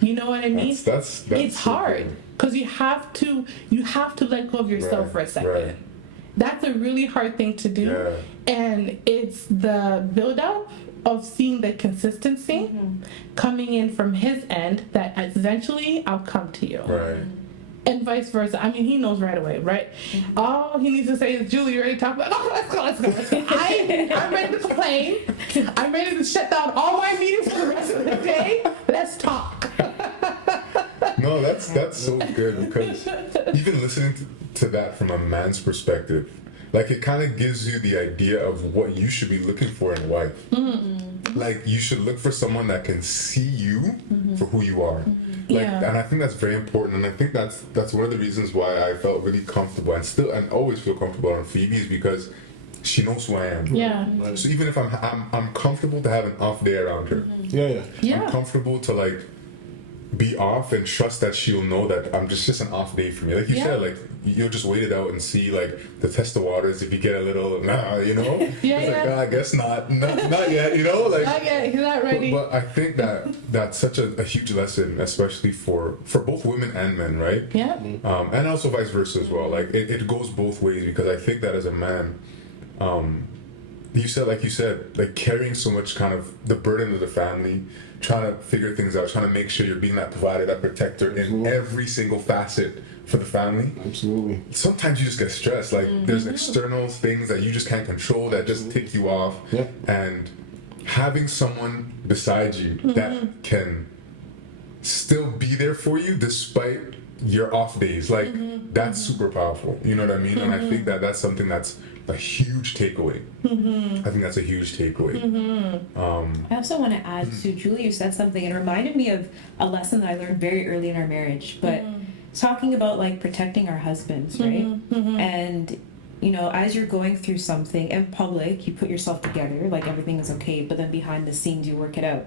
You know what I mean? That's it's hard. Because you have to let go of yourself for a second. That's a really hard thing to do. And it's the build-up of seeing the consistency coming in from his end that eventually I'll come to you. And vice versa. I mean, he knows right away, right? All he needs to say is, Julie, you ready to talk about? Oh, let's go. I'm ready to complain. I'm ready to shut down all my meetings for the rest of the day. Let's talk. No, that's so good, because even listening to that from a man's perspective, like, it kind of gives you the idea of what you should be looking for in a wife. Like, you should look for someone that can see you for who you are. Like, and I think that's very important, and I think that's one of the reasons why I felt really comfortable and always feel comfortable on Phoebe, is because she knows who I am. So even if I'm comfortable to have an off day around her. I'm comfortable to like be off and trust that she'll know that I'm just an off day for me. Like you said, like, you'll just wait it out and see, like, the test the waters. If you get a little, you know, like, I guess not yet, you know, like, not yet, he's not ready. But I think that's such a huge lesson, especially for both women and men, right? And also vice versa as well. Like, it goes both ways, because I think that as a man, you said, like, carrying so much kind of the burden of the family, trying to figure things out, trying to make sure you're being that provider, that protector in every single facet for the family. Sometimes you just get stressed. Like, there's external things that you just can't control that just tick you off. And having someone beside you that can still be there for you despite your off days, like, that's super powerful. You know what I mean? And I think that's something that's a huge takeaway. I think that's a huge takeaway. I also want to add to Julie, you said something, and it reminded me of a lesson that I learned very early in our marriage, but talking about, like, protecting our husbands, right? And, you know, as you're going through something in public, you put yourself together, like, everything is okay, but then behind the scenes you work it out.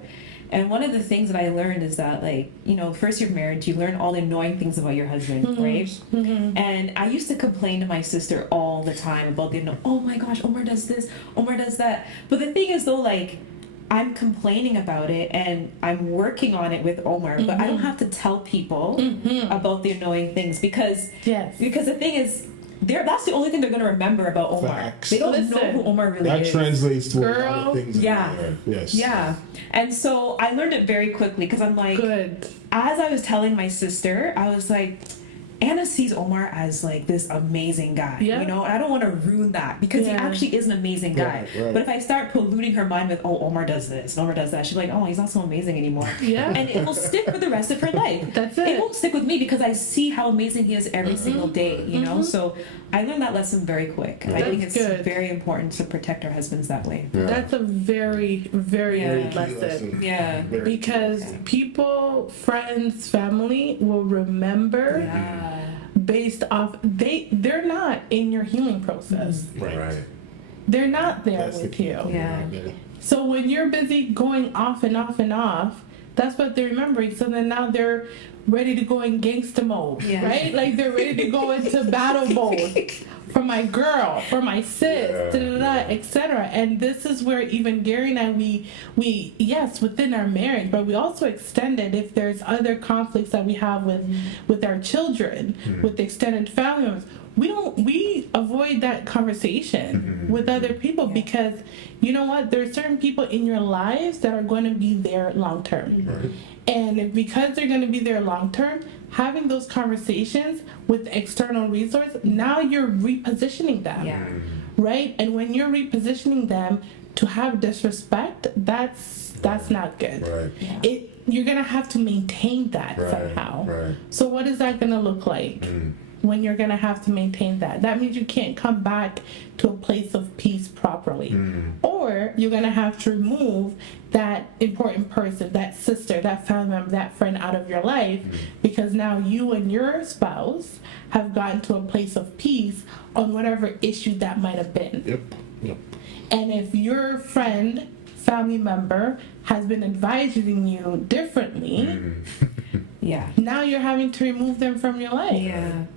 And one of the things that I learned is that, like, you know, first year of marriage, you learn all the annoying things about your husband, right? And I used to complain to my sister all the time about oh my gosh, Omar does this, Omar does that. But the thing is, though, like, I'm complaining about it and I'm working on it with Omar, but I don't have to tell people about the annoying things because the thing is, that's the only thing they're going to remember about Omar. Facts. They don't know who Omar really that is. translates to a lot of things. Yeah. Yes. Yeah. And so I learned it very quickly because I'm like, as I was telling my sister, I was like, Anna sees Omar as like this amazing guy, you know, and I don't want to ruin that because he actually is an amazing guy. Right. But if I start polluting her mind with, oh, Omar does this, Omar does that, she's like, oh, he's not so amazing anymore. And it will stick for the rest of her life. That's it. It won't stick with me because I see how amazing he is every single day, you know? So I learned that lesson very quick. I think it's very important to protect our husbands that way. That's a very, very good lesson. Yeah. Because people, friends, family will remember based off they're not in your healing process. Right. They're not there with you. So when you're busy going off and off and off, that's what they're remembering. So then now they're ready to go in gangster mode, right? Like they're ready to go into battle mode for my girl, for my sis, etc. And this is where even Gary and I, we yes, within our marriage, but we also extended if there's other conflicts that we have with our children, with extended family members. We avoid that conversation with other people because you know what? There are certain people in your lives that are going to be there long term. And because they're going to be there long term, having those conversations with external resources, now you're repositioning them. Right? And when you're repositioning them to have disrespect, that's not good. You're going to have to maintain that somehow. So what is that going to look like? When you're going to have to maintain that. That means you can't come back to a place of peace properly. Or you're going to have to remove that important person, that sister, that family member, that friend out of your life because now you and your spouse have gotten to a place of peace on whatever issue that might have been. And if your friend, family member has been advising you differently, now you're having to remove them from your life.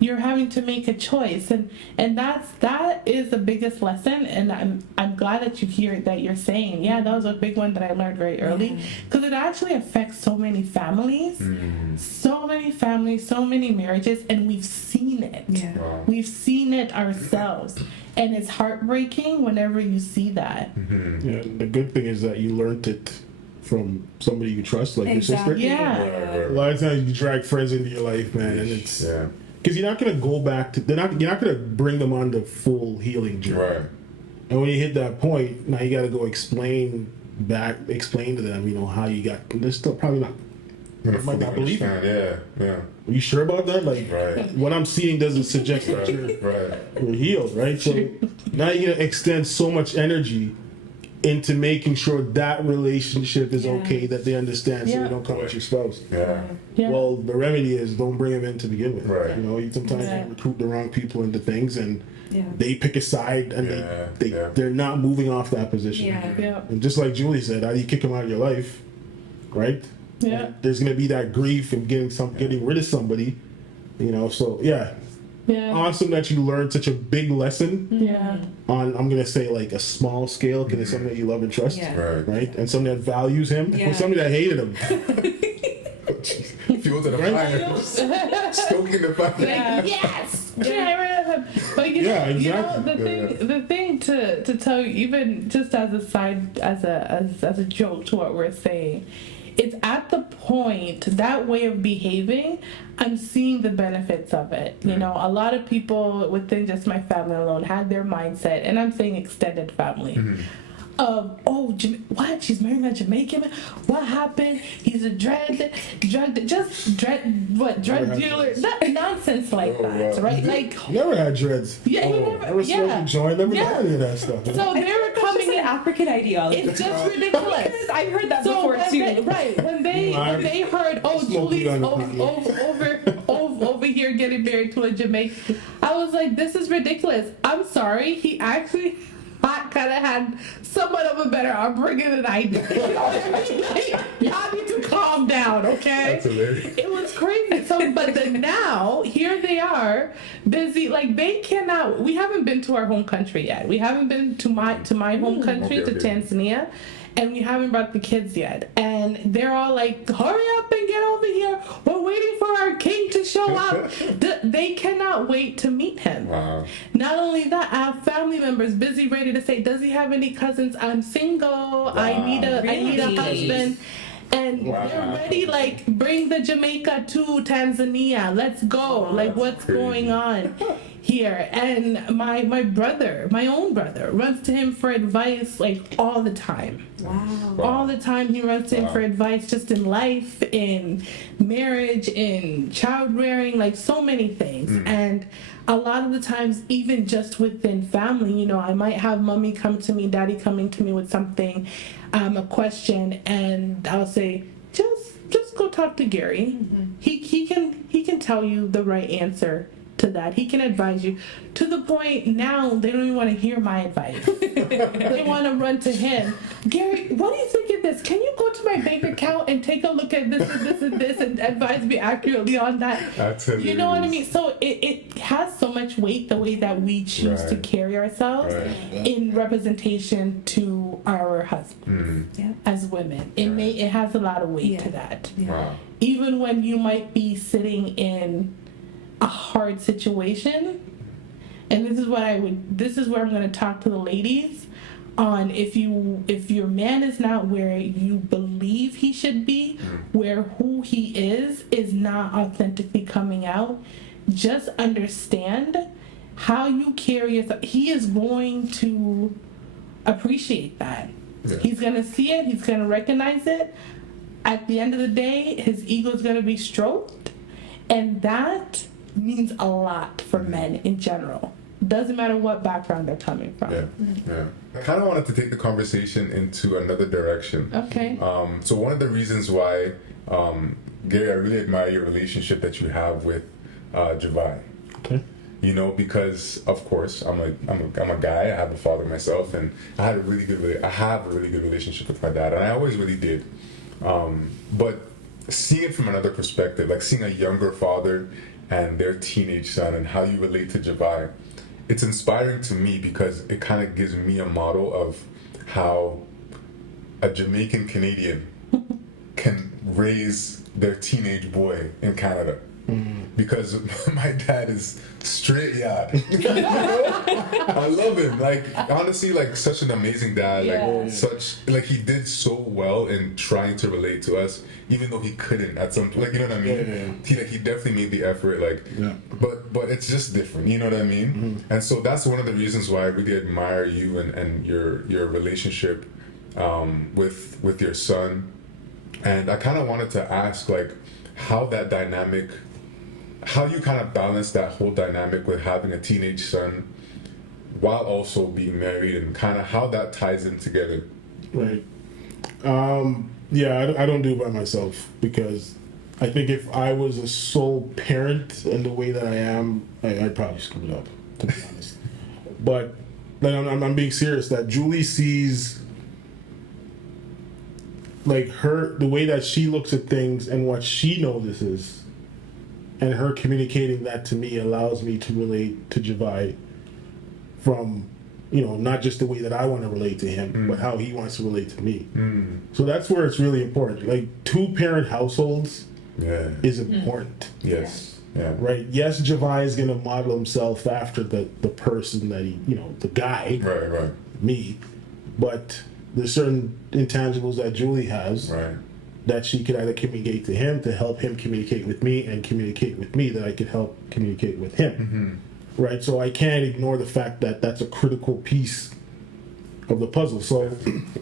You're having to make a choice, and that is the biggest lesson. And I'm glad that you hear that you're saying, that was a big one that I learned very early because it actually affects so many families, so many marriages, and we've seen it. We've seen it ourselves, and it's heartbreaking whenever you see that. The good thing is that you learned it from somebody you trust, like your sister. A lot of times you drag friends into your life, man, and it's because you're not gonna go back to. You're not gonna bring them on the full healing journey. And when you hit that point, now you got to go explain to them, you know, how you got. They're still probably not. They might not believe it. Are you sure about that? Like, what I'm seeing doesn't suggest that you're healed, right? So now you're gonna extend so much energy into making sure that relationship is okay, that they understand, so you don't come with your spouse. Well, the remedy is don't bring them in to begin with. You know, you sometimes recruit the wrong people into things, and they pick a side, and they're not moving off that position. And just like Julie said, how do you kick them out of your life, right? There's gonna be that grief and getting rid of somebody, you know. So awesome that you learned such a big lesson on, I'm gonna say, like a small scale, because it's something that you love and trust, right? And something that values him, or somebody that hated him. Fuel to the fire, stoking the fire. Yes, but you know, the thing to tell you, even just as a side, as a joke to what we're saying. It's at the point, that way of behaving, I'm seeing the benefits of it. You know, a lot of people within just my family alone had their mindset, and I'm saying extended family, of, what? She's marrying a Jamaican man? What happened? He's a drug dealer? Nonsense like that, right? Like, never had dreads. Never smoked a joint, never done any of that stuff. So they were coming in African ideology. It's just ridiculous. I've heard that before too. When they heard, Julie's over here getting married to a Jamaican, I was like, this is ridiculous. I'm sorry. He actually kind of had somewhat of a better upbringing than I did. You know what I mean? Like, y'all need to calm down, okay? That's hilarious. It was crazy. So, but then now, here they are, busy. Like, they cannot. We haven't been to our home country yet. We haven't been to my home country, to Tanzania. And we haven't brought the kids yet. And they're all like, hurry up and get over here. We're waiting for our king to show up. They cannot wait to meet him. Wow. Not only that, I have family members busy ready to say, does he have any cousins? I'm single. Wow. I need a Really? husband. And they're ready, like, bring the Jamaica to Tanzania. Let's go. Like, what's going on here? And my own brother, runs to him for advice, like, all the time. Wow. All the time he runs to him for advice, just in life, in marriage, in child rearing, like, so many things. And a lot of the times, even just within family, you know, I might have mommy come to me, daddy coming to me with something, a question, and I'll say, just go talk to Gary. He can tell you the right answer to that. He can advise you, to the point now they don't even want to hear my advice. They want to run to him. Gary, what do you think of this? Can you go to my bank account and take a look at this and this and this and advise me accurately on that? That's You know what I mean? So it has so much weight, the way that we choose to carry ourselves in representation to our husbands as women. It has a lot of weight to that. Wow. Even when you might be sitting in a hard situation, and this is where I'm going to talk to the ladies on, if your man is not where you believe he should be, where who he is not authentically coming out, just understand how you carry yourself. He is going to appreciate that. He's going to see it, he's going to recognize it. At the end of the day, his ego is going to be stroked, and that means a lot for men in general. Doesn't matter what background they're coming from. Yeah. I kind of wanted to take the conversation into another direction. Okay. So one of the reasons why, Gary, I really admire your relationship that you have with Javai. Okay. You know, because of course I'm a guy. I have a father myself, and I have a really good relationship with my dad, and I always really did. But seeing it from another perspective, like seeing a younger father and their teenage son and how you relate to Javai, it's inspiring to me because it kind of gives me a model of how a Jamaican Canadian can raise their teenage boy in Canada. Because my dad is straight yard. I love him. Like, honestly, like, such an amazing dad. Like he did so well in trying to relate to us, even though he couldn't at some, like, you know what I mean? He definitely made the effort, like, but it's just different, you know what I mean? And so that's one of the reasons why I really admire you and your relationship with your son. And I kind of wanted to ask, like, how you kind of balance that whole dynamic with having a teenage son while also being married, and kind of how that ties in together. Right. I don't do it by myself, because I think if I was a sole parent in the way that I am, I'd probably screw it up, to be honest. But like, I'm being serious, that Julie sees, like, the way that she looks at things and what she notices, and her communicating that to me allows me to relate to Javai from, you know, not just the way that I want to relate to him, but how he wants to relate to me. So that's where it's really important. Like, 2-parent households is important. Yes. Yeah. Right? Yes, Javai is going to model himself after the person that he, you know, the guy. Right. Me. But there's certain intangibles that Julie has. Right. That she could either communicate to him to help him communicate with me, and communicate with me that I could help communicate with him. Right? So I can't ignore the fact that that's a critical piece of the puzzle. So,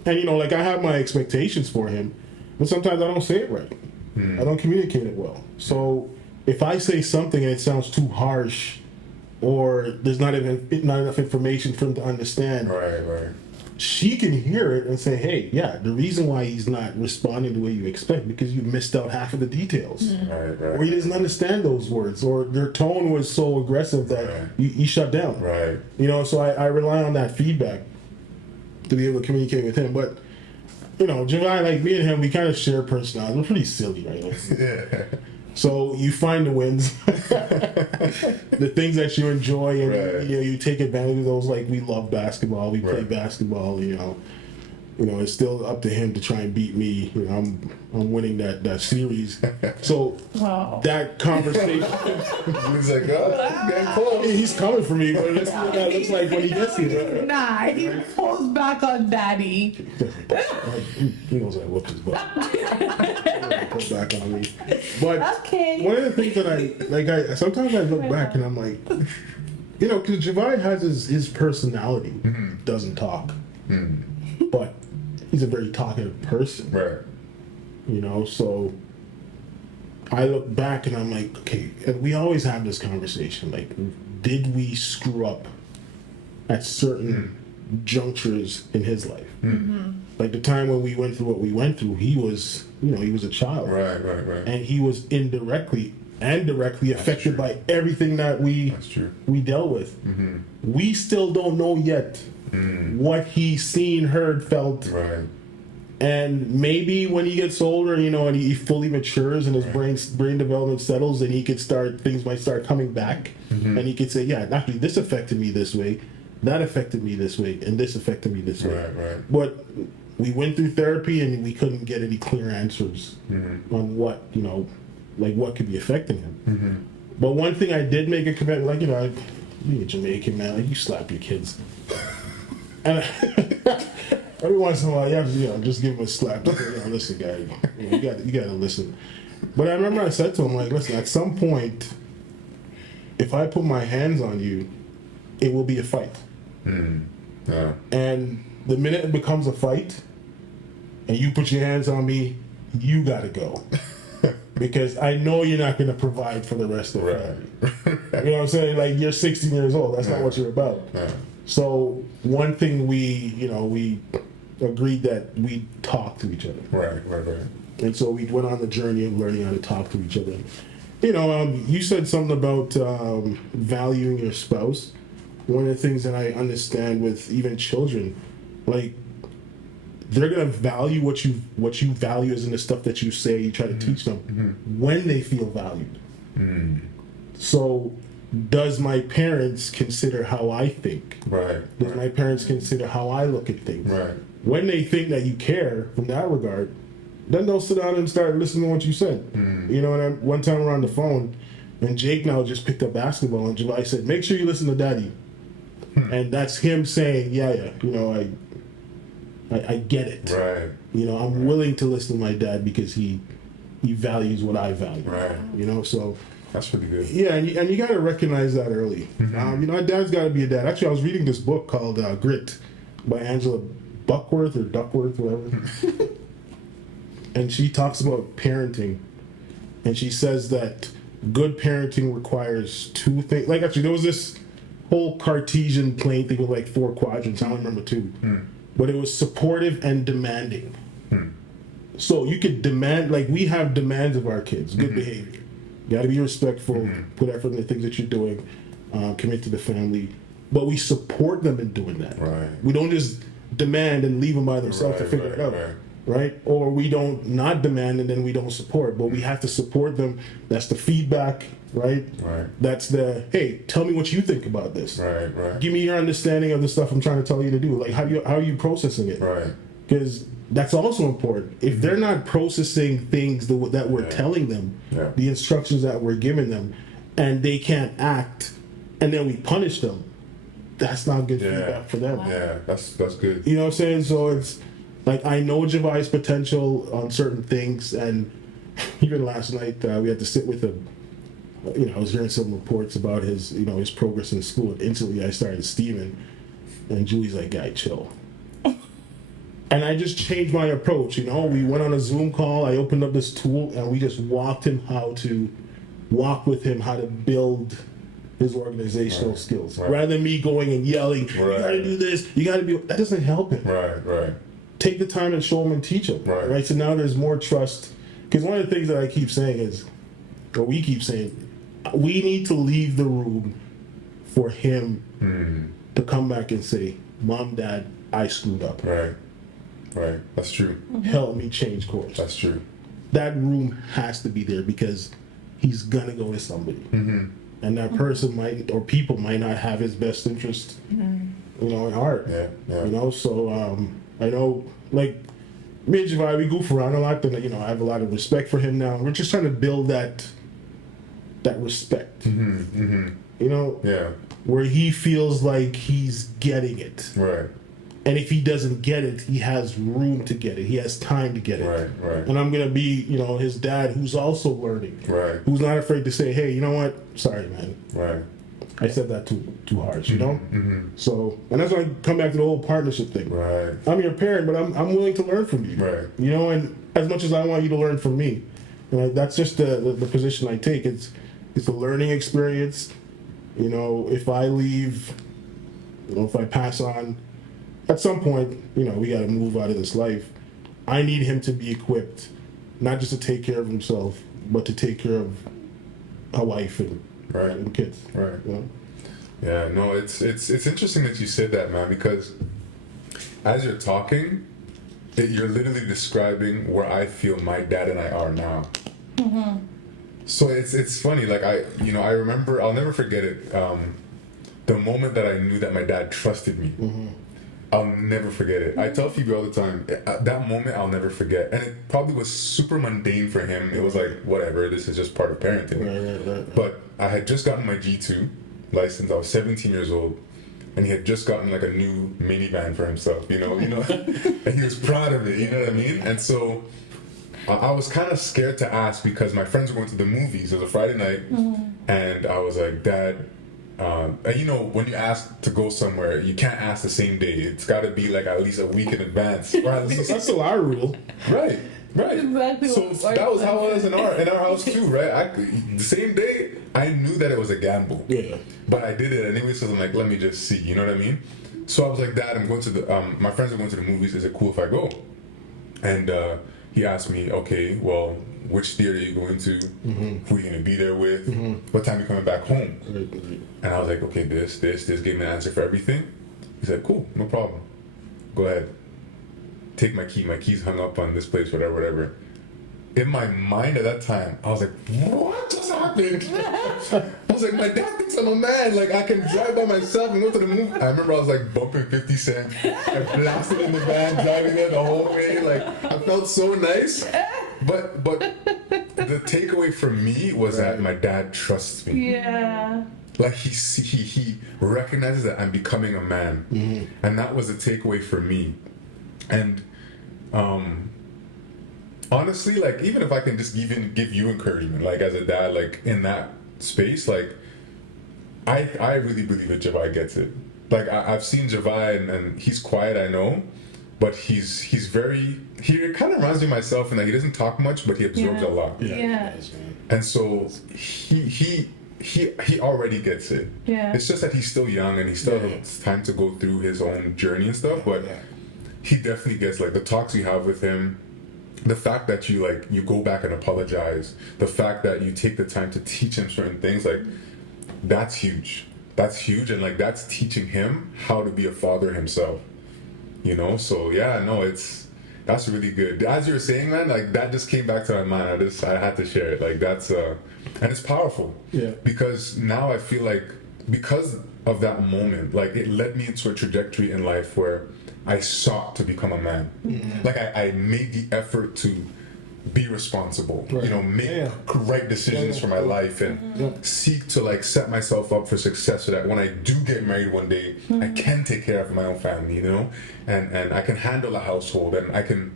and you know, like, I have my expectations for him, but sometimes I don't say it right. I don't communicate it well. So if I say something and it sounds too harsh, or there's not enough information for him to understand, Right. she can hear it and say, hey, the reason why he's not responding the way you expect, because you missed out half of the details. Right. Or he doesn't understand those words, or their tone was so aggressive that he shut down. Right. You know, so I rely on that feedback. to be able to communicate with him. But you know, Javai, like me and him, we kind of share personalities. We're pretty silly, right? Yeah. So you find the wins, the things that you enjoy, and Right. you know, you take advantage of those. Like we love basketball, we play Right. basketball. You know, it's still up to him to try and beat me. You know, I'm winning that series. So Wow. that conversation, He's like, oh, getting close. he's coming for me. But let's see what that looks like when he gets here. Nah, he pulls back on daddy. He knows I whooped his butt. Pull back on me. But Okay. one of the things that I sometimes I look back and I'm like, you know, because Javai has his personality, doesn't talk, but he's a very talkative person, Right. you know. So I look back and I'm like, okay, and we always have this conversation, like, did we screw up at certain junctures in his life? Like the time when we went through what we went through, he was a child, Right. and he was indirectly and directly affected by everything that That's true. we dealt with. We still don't know yet what he's seen, heard, felt, Right. and maybe when he gets older, you know, and he fully matures and his brain development settles, and things might start coming back, and he could say, yeah, actually, this affected me this way, that affected me this way, and this affected me this way. Right. But we went through therapy and we couldn't get any clear answers on what, you know, like what could be affecting him. But one thing I did make a commitment, like, you know, being a Jamaican, man, like, you slap your kids. And every once in a while, you have to, you know, just give him a slap. You know, listen, guy, you got to listen. But I remember I said to him, like, listen, at some point, if I put my hands on you, it will be a fight. Yeah. And the minute it becomes a fight, and you put your hands on me, you got to go. Because I know you're not going to provide for the rest of the family. You know what I'm saying? Like, you're 16 years old. That's not what you're about. Yeah. So one thing we agreed that we talk to each other. Right. And so we went on the journey of learning how to talk to each other. You know, you said something about valuing your spouse. One of the things that I understand with even children, like, they're gonna value what you value as in the stuff that you say, you try to teach them when they feel valued. So does my parents consider how I think? Right. Does my parents consider how I look at things? Right. When they think that you care from that regard, then they'll sit down and start listening to what you said. You know, and one time we're on the phone, and Jake now just picked up basketball, and July said, make sure you listen to Daddy. And that's him saying, yeah, you know, I get it. Right. You know, I'm willing to listen to my dad because he values what I value. Right. You know, so That's pretty good. yeah, and you got to recognize that early. You know, a dad's got to be a dad. Actually, I was reading this book called Grit by Angela Buckworth or Duckworth, whatever. And she talks about parenting, and she says that good parenting requires two things. Like, actually, there was this whole Cartesian plane thing with like 4 quadrants. I don't remember 2, but it was supportive and demanding. So you could demand, like, we have demands of our kids, good behavior. You got to be respectful, put effort in the things that you're doing, commit to the family. But we support them in doing that. Right. We don't just demand and leave them by themselves to figure it out. Right? Or we don't not demand and then we don't support, but we have to support them. That's the feedback, right? Right. That's the, hey, tell me what you think about this. Right. Give me your understanding of the stuff I'm trying to tell you to do. Like, how are you processing it? Right. Because that's also important. If they're not processing things that we're telling them, the instructions that we're giving them, and they can't act, and then we punish them, that's not good feedback for them. Yeah, that's good. You know what I'm saying? So it's like, I know Javai's potential on certain things, and even last night we had to sit with him. You know, I was hearing some reports about his progress in school, and instantly I started steaming, and Julie's like, "Guy, chill." And I just changed my approach. You know, we went on a Zoom call. I opened up this tool, and we just walk with him how to build his organizational skills, rather than me going and yelling, "You got to do this. You got to do." That doesn't help him. Right. Take the time and show him and teach him. Right. So now there's more trust. Because one of the things that I keep saying is, or we keep saying, we need to leave the room for him to come back and say, "Mom, Dad, I screwed up. Right. That's true. Help me change course. That's true. That room has to be there because he's gonna go to somebody, and that person might or people might not have his best interest, in heart. Yeah. So I know, like me and Javai, we goof around a lot, and I have a lot of respect for him now. We're just trying to build that respect. Yeah. Where he feels like he's getting it. Right. And if he doesn't get it, he has room to get it. He has time to get it. Right. And I'm gonna be, his dad, who's also learning. Right. Who's not afraid to say, hey, you know what? Sorry, man. Right. I said that too harsh, So, and that's when I come back to the whole partnership thing. Right. I'm your parent, but I'm willing to learn from you. Right. And as much as I want you to learn from me, that's just the position I take. It's a learning experience. If I leave, if I pass on, at some point, we got to move out of this life. I need him to be equipped, not just to take care of himself, but to take care of a wife and kids. Right. Yeah. No, it's interesting that you said that, man, because as you're talking, you're literally describing where I feel my dad and I are now. So it's funny. Like I remember, I'll never forget it. The moment that I knew that my dad trusted me. I'll never forget it. I tell Phoebe all the time, at that moment I'll never forget. And it probably was super mundane for him. It was like, whatever, this is just part of parenting. Right. But I had just gotten my G2 license. I was 17 years old. And he had just gotten like a new minivan for himself, and he was proud of it, you know what I mean? And so I was kind of scared to ask because my friends were going to the movies. It was a Friday night. And I was like, Dad, and when you ask to go somewhere, you can't ask the same day. It's got to be like at least a week in advance, or at least that's still our rule. Right. Exactly. So that was how it was in our house too, right? The same day, I knew that it was a gamble. Yeah. But I did it anyway, so I'm like, let me just see. You know what I mean? So I was like, Dad, I'm going to the my friends are going to the movies. Is it cool if I go? And he asked me, okay, well, which theater are you going to? Who are you going to be there with? What time are you coming back home? And I was like, okay, this. Gave me an answer for everything. He said, cool, no problem. Go ahead. Take my key. My key's hung up on this place, whatever. In my mind at that time, I was like, what just happened? I was like, my dad thinks I'm a man. Like, I can drive by myself and go to the movie. I remember I was like bumping 50 Cent. I blasted in the van, driving there the whole way. Like, I felt so nice. But the takeaway for me was that my dad trusts me. Yeah. Like he recognizes that I'm becoming a man, and that was the takeaway for me. And honestly, like even if I can just even give you encouragement, like as a dad, like in that space, like I really believe that Javai gets it. Like I've seen Javai and he's quiet, I know. But he kind of reminds me of myself in that he doesn't talk much, but he absorbs a lot. Yeah. And so he already gets it. Yeah. It's just that he's still young and he still has time to go through his own journey and stuff. But he definitely gets like the talks you have with him, the fact that you go back and apologize, the fact that you take the time to teach him certain things, like that's huge. That's huge, and like that's teaching him how to be a father himself. So that's really good. As you were saying, man, like that just came back to my mind. I had to share it. Like that's and it's powerful. Yeah. Because now I feel like because of that moment, like it led me into a trajectory in life where I sought to become a man. Like I made the effort to be responsible, make right decisions for my life and seek to like set myself up for success so that when I do get married one day, I can take care of my own family, and I can handle a household, and I can,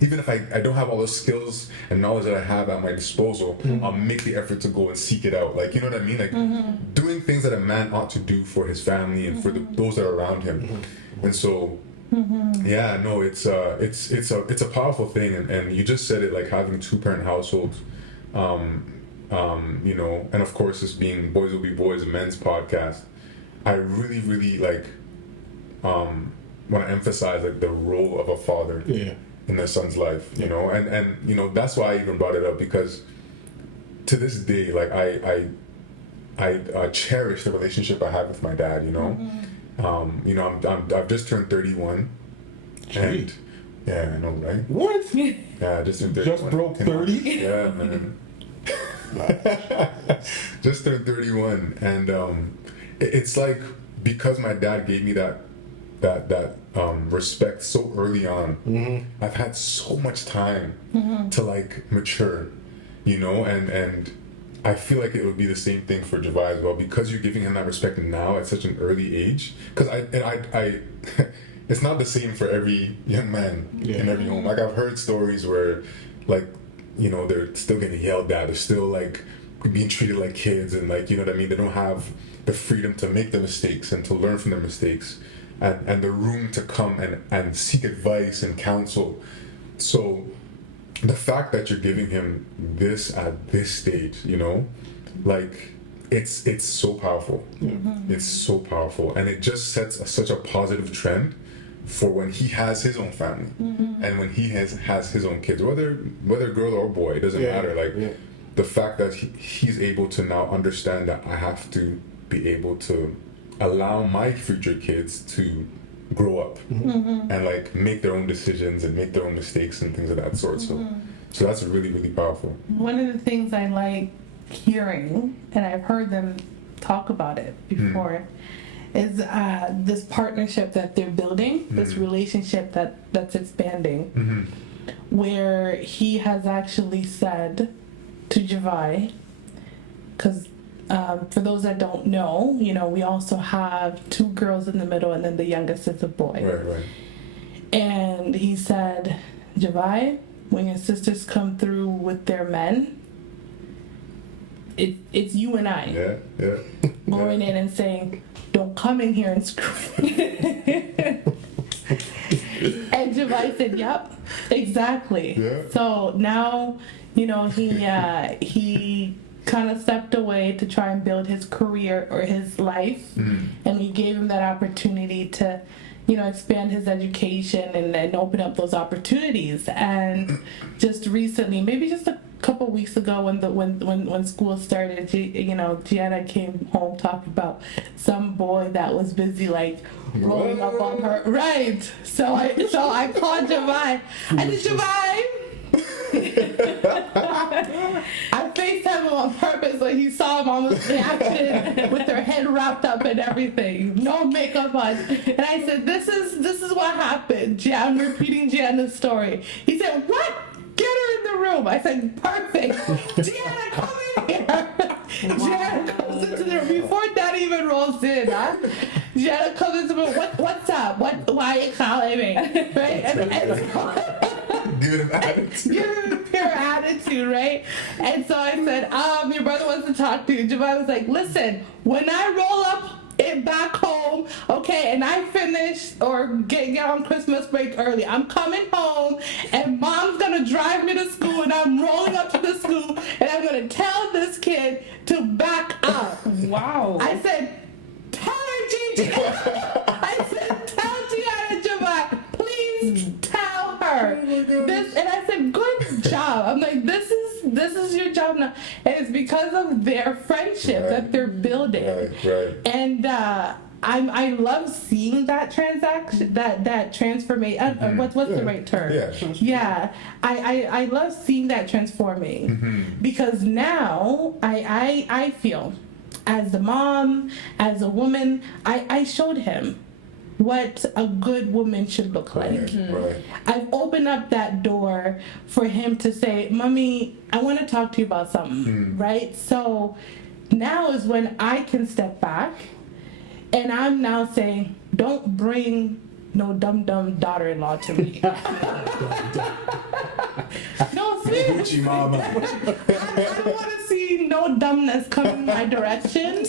even if I don't have all the skills and knowledge that I have at my disposal, I'll make the effort to go and seek it out. Like, you know what I mean? Like doing things that a man ought to do for his family and for those that are around him. And so yeah, no, it's a powerful thing, and you just said it, like having 2-parent households, and of course this being Boys Will Be Boys, a men's podcast. I really, really like want to emphasize like the role of a father in their son's life, and that's why I even brought it up, because to this day, like I cherish the relationship I have with my dad, You know, I've just turned 31, and yeah, I know, right? What? Yeah, I just turned 31. Just broke 30? Yeah, man. Just turned 31, and it's like, because my dad gave me that respect so early on, I've had so much time to like mature, you know, and I feel like it would be the same thing for Javai as well, because you're giving him that respect now at such an early age. Because I it's not the same for every young man in every home. Like, I've heard stories where, like, you know, they're still getting yelled at, they're still like being treated like kids, and like, you know what I mean, they don't have the freedom to make the mistakes and to learn from their mistakes, and the room to come and seek advice and counsel. So the fact that you're giving him this at this stage, you know, like, it's so powerful. It's so powerful, and it just sets such a positive trend for when he has his own family, and when he has his own kids, whether girl or boy, it doesn't matter. Like, the fact that he's able to now understand that I have to be able to allow my future kids to grow up and like make their own decisions and make their own mistakes and things of that sort. So that's really, really powerful. One of the things I like hearing, and I've heard them talk about it before, is this partnership that they're building, this relationship that's expanding, where he has actually said to Javai, because for those that don't know, you know, we also have 2 girls in the middle, and then the youngest is a boy. Right. And he said, Javai, when your sisters come through with their men, it's you and I going in and saying, don't come in here and screw. And Javai said, yep, exactly. So now, you know, he kind of stepped away to try and build his career or his life, and we gave him that opportunity to, you know, expand his education and open up those opportunities. And just recently, maybe just a couple weeks ago, when school started, you know, Gianna came home talking about some boy that was busy like rolling up on her. Right. So I called Javai. I said, Javai, I FaceTimed him on purpose when he saw Mama's reaction with her head wrapped up and everything, no makeup on. And I said, this is what happened. I'm repeating Gianna's story. He said, what? Get her in the room. I said, perfect. Gianna, come in here. Gianna comes into the room before Dad even rolls in. Gianna comes into the room. What's up? Why are you calling me? Right? Give him attitude. Give him a pure attitude, right? And so I said, your brother wants to talk to you. Javai was like, listen, when I roll up back home, okay, and I finish or get on Christmas break early, I'm coming home and Mom's gonna drive me to school, and I'm rolling up to the school, and I'm gonna tell this kid to back up. Wow. I said, tell her, Gigi. I said, tell Gianna, Javai, please tell her this. And I said, good job. I'm like, this is your job now, and it's because of their friendship that they're building. Right. And I love seeing that transaction, that transformation. What's the right term? Yeah. I love seeing that transforming, because now I feel, as a mom, as a woman, I showed him what a good woman should look like. Right. I've opened up that door for him to say, Mommy, I want to talk to you about something, right? So now is when I can step back, and I'm now saying, don't bring no dumb daughter-in-law to me. No, seriously. Gucci mama. I want to see no dumbness coming my direction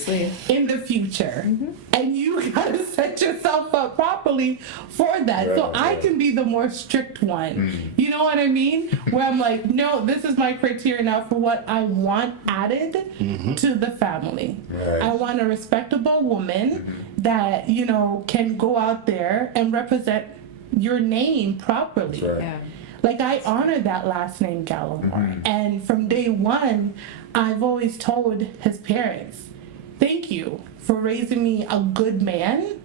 in the future. And you gotta set yourself up properly for that. So I can be the more strict one. You know what I mean? Where I'm like, no, this is my criteria now for what I want added to the family. I want a respectable woman that, you know, can go out there and represent your name properly. Yeah. Like, I honor that last name, Gallimore. And from day one, I've always told his parents, thank you for raising me a good man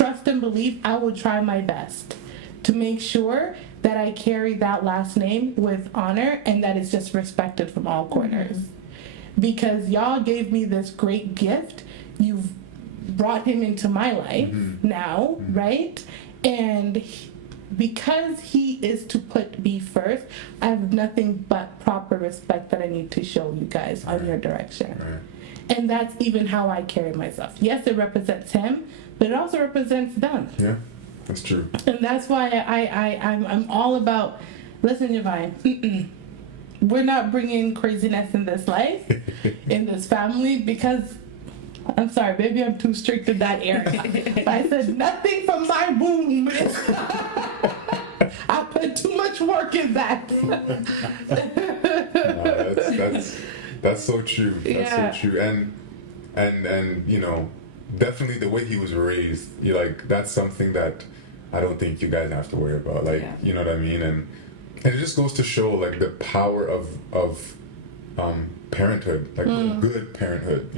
trust and believe I will try my best to make sure that I carry that last name with honor and that it's just respected from all corners. Because y'all gave me this great gift. You've brought him into my life now, right? And because he is to put me first, I have nothing but proper respect that I need to show you guys on your direction. Right. And that's even how I carry myself. Yes, it represents him, but it also represents them. Yeah, that's true. And that's why I'm all about, listen, Divine, we're not bringing craziness in this life, in this family, because I'm sorry, maybe I'm too strict in that area. I said nothing from my womb. I put too much work in that. That's so true. That's so true. And you know, definitely the way he was raised, you like that's something that I don't think you guys have to worry about. Like, you know what I mean? And it just goes to show like the power of parenthood, like good parenthood,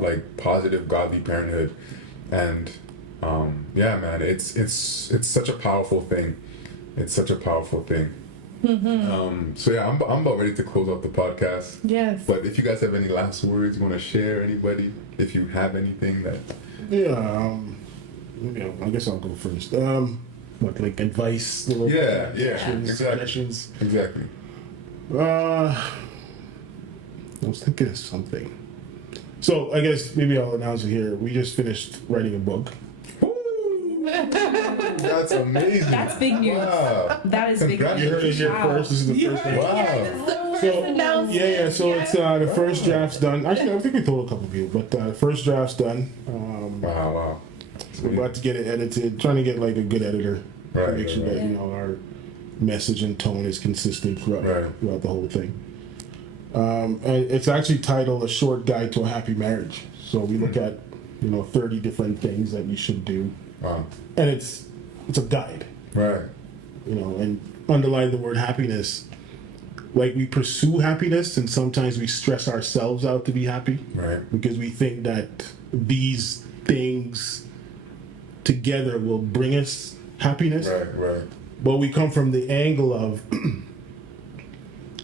like positive, godly parenthood, and yeah, man, it's such a powerful thing. It's such a powerful thing. So yeah, I'm about ready to close out the podcast. Yes. But if you guys have any last words you want to share, anybody, if you have anything that. Yeah, I guess I'll go first. What, like advice? Exactly. I was thinking of something. So I guess maybe I'll announce it here. We just finished writing a book. That's amazing. That's big news. Wow. That is big news. You heard it here first. This is the first one. Wow. So it's the first draft's done. Actually, I think we told a couple of people, but the first draft's done. Wow. So we're about to get it edited. Trying to get like a good editor to make sure that our message and tone is consistent throughout the whole thing. And it's actually titled "A Short Guide to a Happy Marriage." So we look at 30 different things that you should do. Wow. And it's a guide. Right. And underline the word happiness. Like we pursue happiness and sometimes we stress ourselves out to be happy. Right. Because we think that these things together will bring us happiness. Right. But we come from the angle of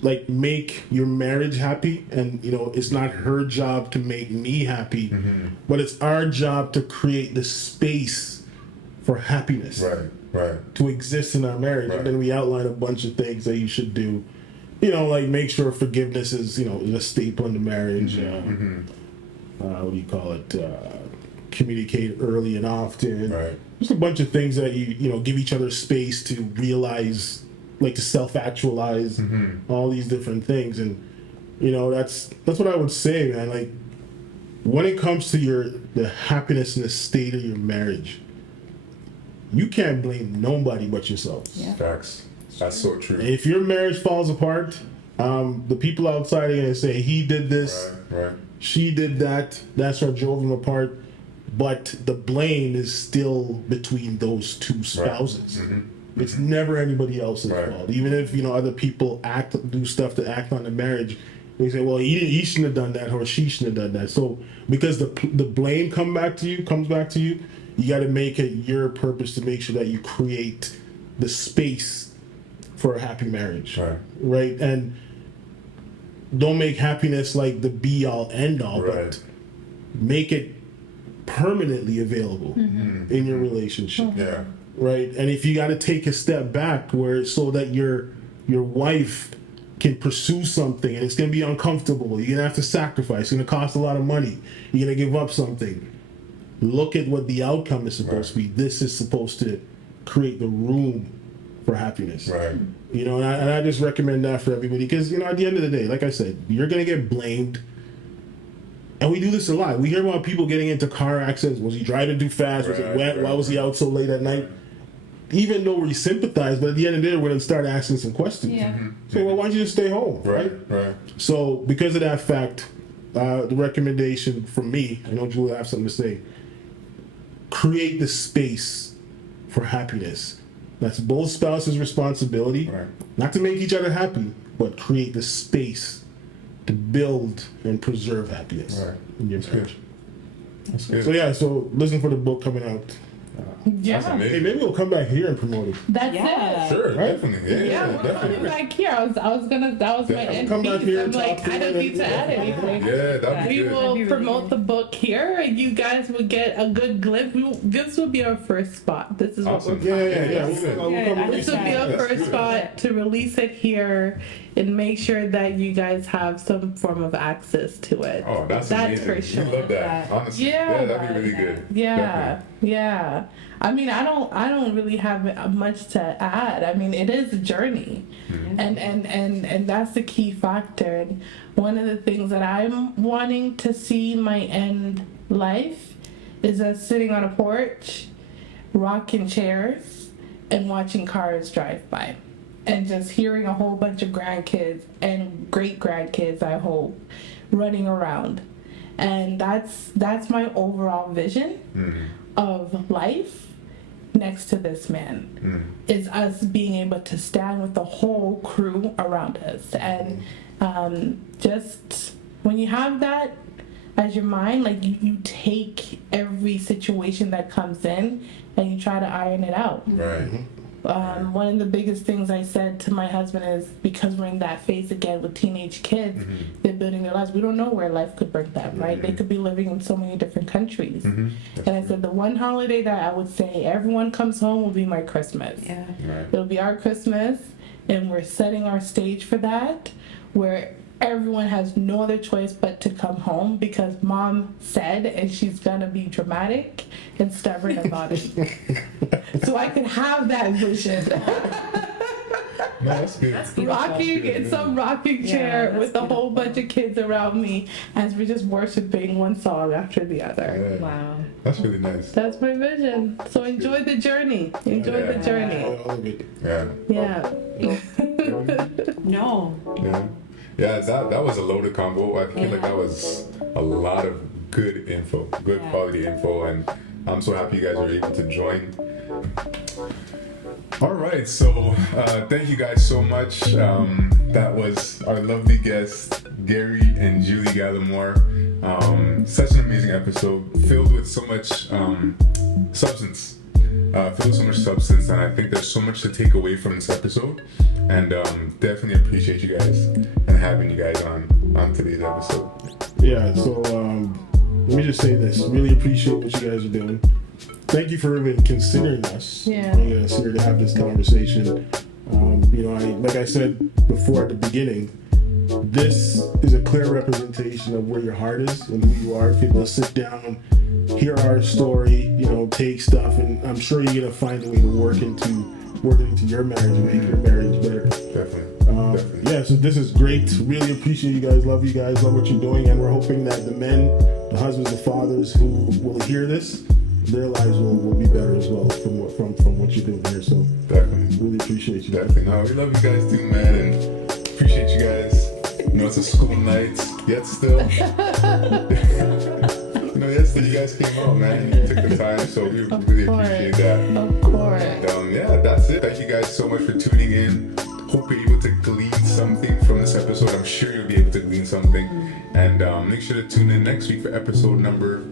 like make your marriage happy, and it's not her job to make me happy, but it's our job to create the space for happiness, right, to exist in our marriage. And then we outline a bunch of things that you should do, like make sure forgiveness is a staple in the marriage. What do you call it? Communicate early and often. Right. Just a bunch of things that you give each other space to realize, like to self-actualize, all these different things. And that's what I would say, man. Like when it comes to the happiness and the state of your marriage, you can't blame nobody but yourself. Yeah. Facts. That's so true. If your marriage falls apart, the people outside are gonna say he did this, right. She did that, that's what drove them apart. But the blame is still between those two spouses. It's never anybody else's fault. Even if other people do stuff to act on the marriage, they say, well, he shouldn't have done that, or she shouldn't have done that. So because the blame comes back to you, you got to make it your purpose to make sure that you create the space for a happy marriage, right? And don't make happiness like the be all end all, but make it permanently available in your relationship. Yeah. Right. And if you got to take a step back so that your wife can pursue something and it's going to be uncomfortable, you're going to have to sacrifice, it's going to cost a lot of money, you're going to give up something. Look at what the outcome is supposed to be. This is supposed to create the room for happiness. Right. And I just recommend that for everybody because, at the end of the day, like I said, you're going to get blamed. And we do this a lot. We hear about people getting into car accidents. Was he driving too fast? Was it wet? Why was he out so late at night? Even though we sympathize, but at the end of the day, we're going to start asking some questions. Yeah. So, well, why don't you just stay home? Right. So, because of that fact, the recommendation from me, I know Julia has something to say, create the space for happiness. That's both spouses' responsibility, not to make each other happy, but create the space to build and preserve happiness in your marriage. That's good. So listen for the book coming out That's Yeah, Hey, amazing. maybe we'll come back here and promote it. that's Yeah. it. Sure, Right? definitely. Yeah, we're coming definitely. back here. That was my Yeah, end come back piece. here I'm and like, talk I don't to need to add anything. Yeah, that'd be We good. will That'd be really promote good. the book here, and you guys will get a good glimpse. This will be our first spot. This is Awesome. what we're Yeah. Yeah, We'll good. come Yeah, This will be Yeah, our that's first good. spot to release it here and make sure that you guys have some form of access to it. Oh, that's amazing. for sure. We love that. Honestly, Yeah. that'd be really good. Yeah, Definitely. yeah. I mean, I don't really have much to add. I mean, it is a journey, and that's the key factor. And one of the things that I'm wanting to see my end life is us sitting on a porch, rocking chairs, and watching cars drive by, and just hearing a whole bunch of grandkids and great grandkids, I hope, running around. And that's my overall vision of life next to this man, is us being able to stand with the whole crew around us. And just when you have that as your mind, like you take every situation that comes in and you try to iron it out. Right. One of the biggest things I said to my husband is, because we're in that phase again with teenage kids, they're building their lives. We don't know where life could bring them, right? They could be living in so many different countries. And I said, the one holiday that I would say everyone comes home will be my Christmas. Yeah. Right. It'll be our Christmas, and we're setting our stage for that, where everyone has no other choice but to come home because mom said, and she's gonna be dramatic and stubborn about it. So I could have that vision. No, that's good. That's beautiful. Rocking in some rocking chair that's with a whole beautiful. bunch of kids around me as we're just worshiping one song after the other. Yeah. Wow. That's really nice. That's my vision. So enjoy the journey. Enjoy the journey. All of it. Yeah. Yeah. No. Yeah. Yeah, that was a loaded combo. I feel like that was a lot of good info, good Yeah. quality info, and I'm so happy you guys were able to join. All right, so thank you guys so much. That was our lovely guests, Gary and Julie Gallimore. Such an amazing episode, filled with so much substance. Filled with so much substance, and I think there's so much to take away from this episode. And definitely appreciate you guys and having you guys on today's episode. Yeah, so let me just say this. Really appreciate what you guys are doing. Thank you for even considering us. Yeah. Bringing us here to have this conversation. Like I said before at the beginning, this is a clear representation of where your heart is and who you are. People sit down, hear our story, take stuff, and I'm sure you're gonna find a way to work into your marriage and make your marriage better. Definitely. Yeah, so this is great. Really appreciate you guys. Love you guys. Love what you're doing, and we're hoping that the men, the husbands, the fathers who will hear this, their lives will be better as well from what you're doing here. So Definitely. really appreciate you. Definitely. No, we love you guys too, man, and appreciate you guys. It's a school night, yet still. Yet still you guys came out, man. You took the time, so we really appreciate that. Of course. Yeah, that's it. Thank you guys so much for tuning in. Hope you're able to glean something from this episode. I'm sure you'll be able to glean something. And make sure to tune in next week for episode number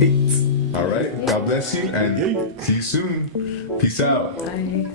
8. All right. God bless you, and see you soon. Peace out. Bye.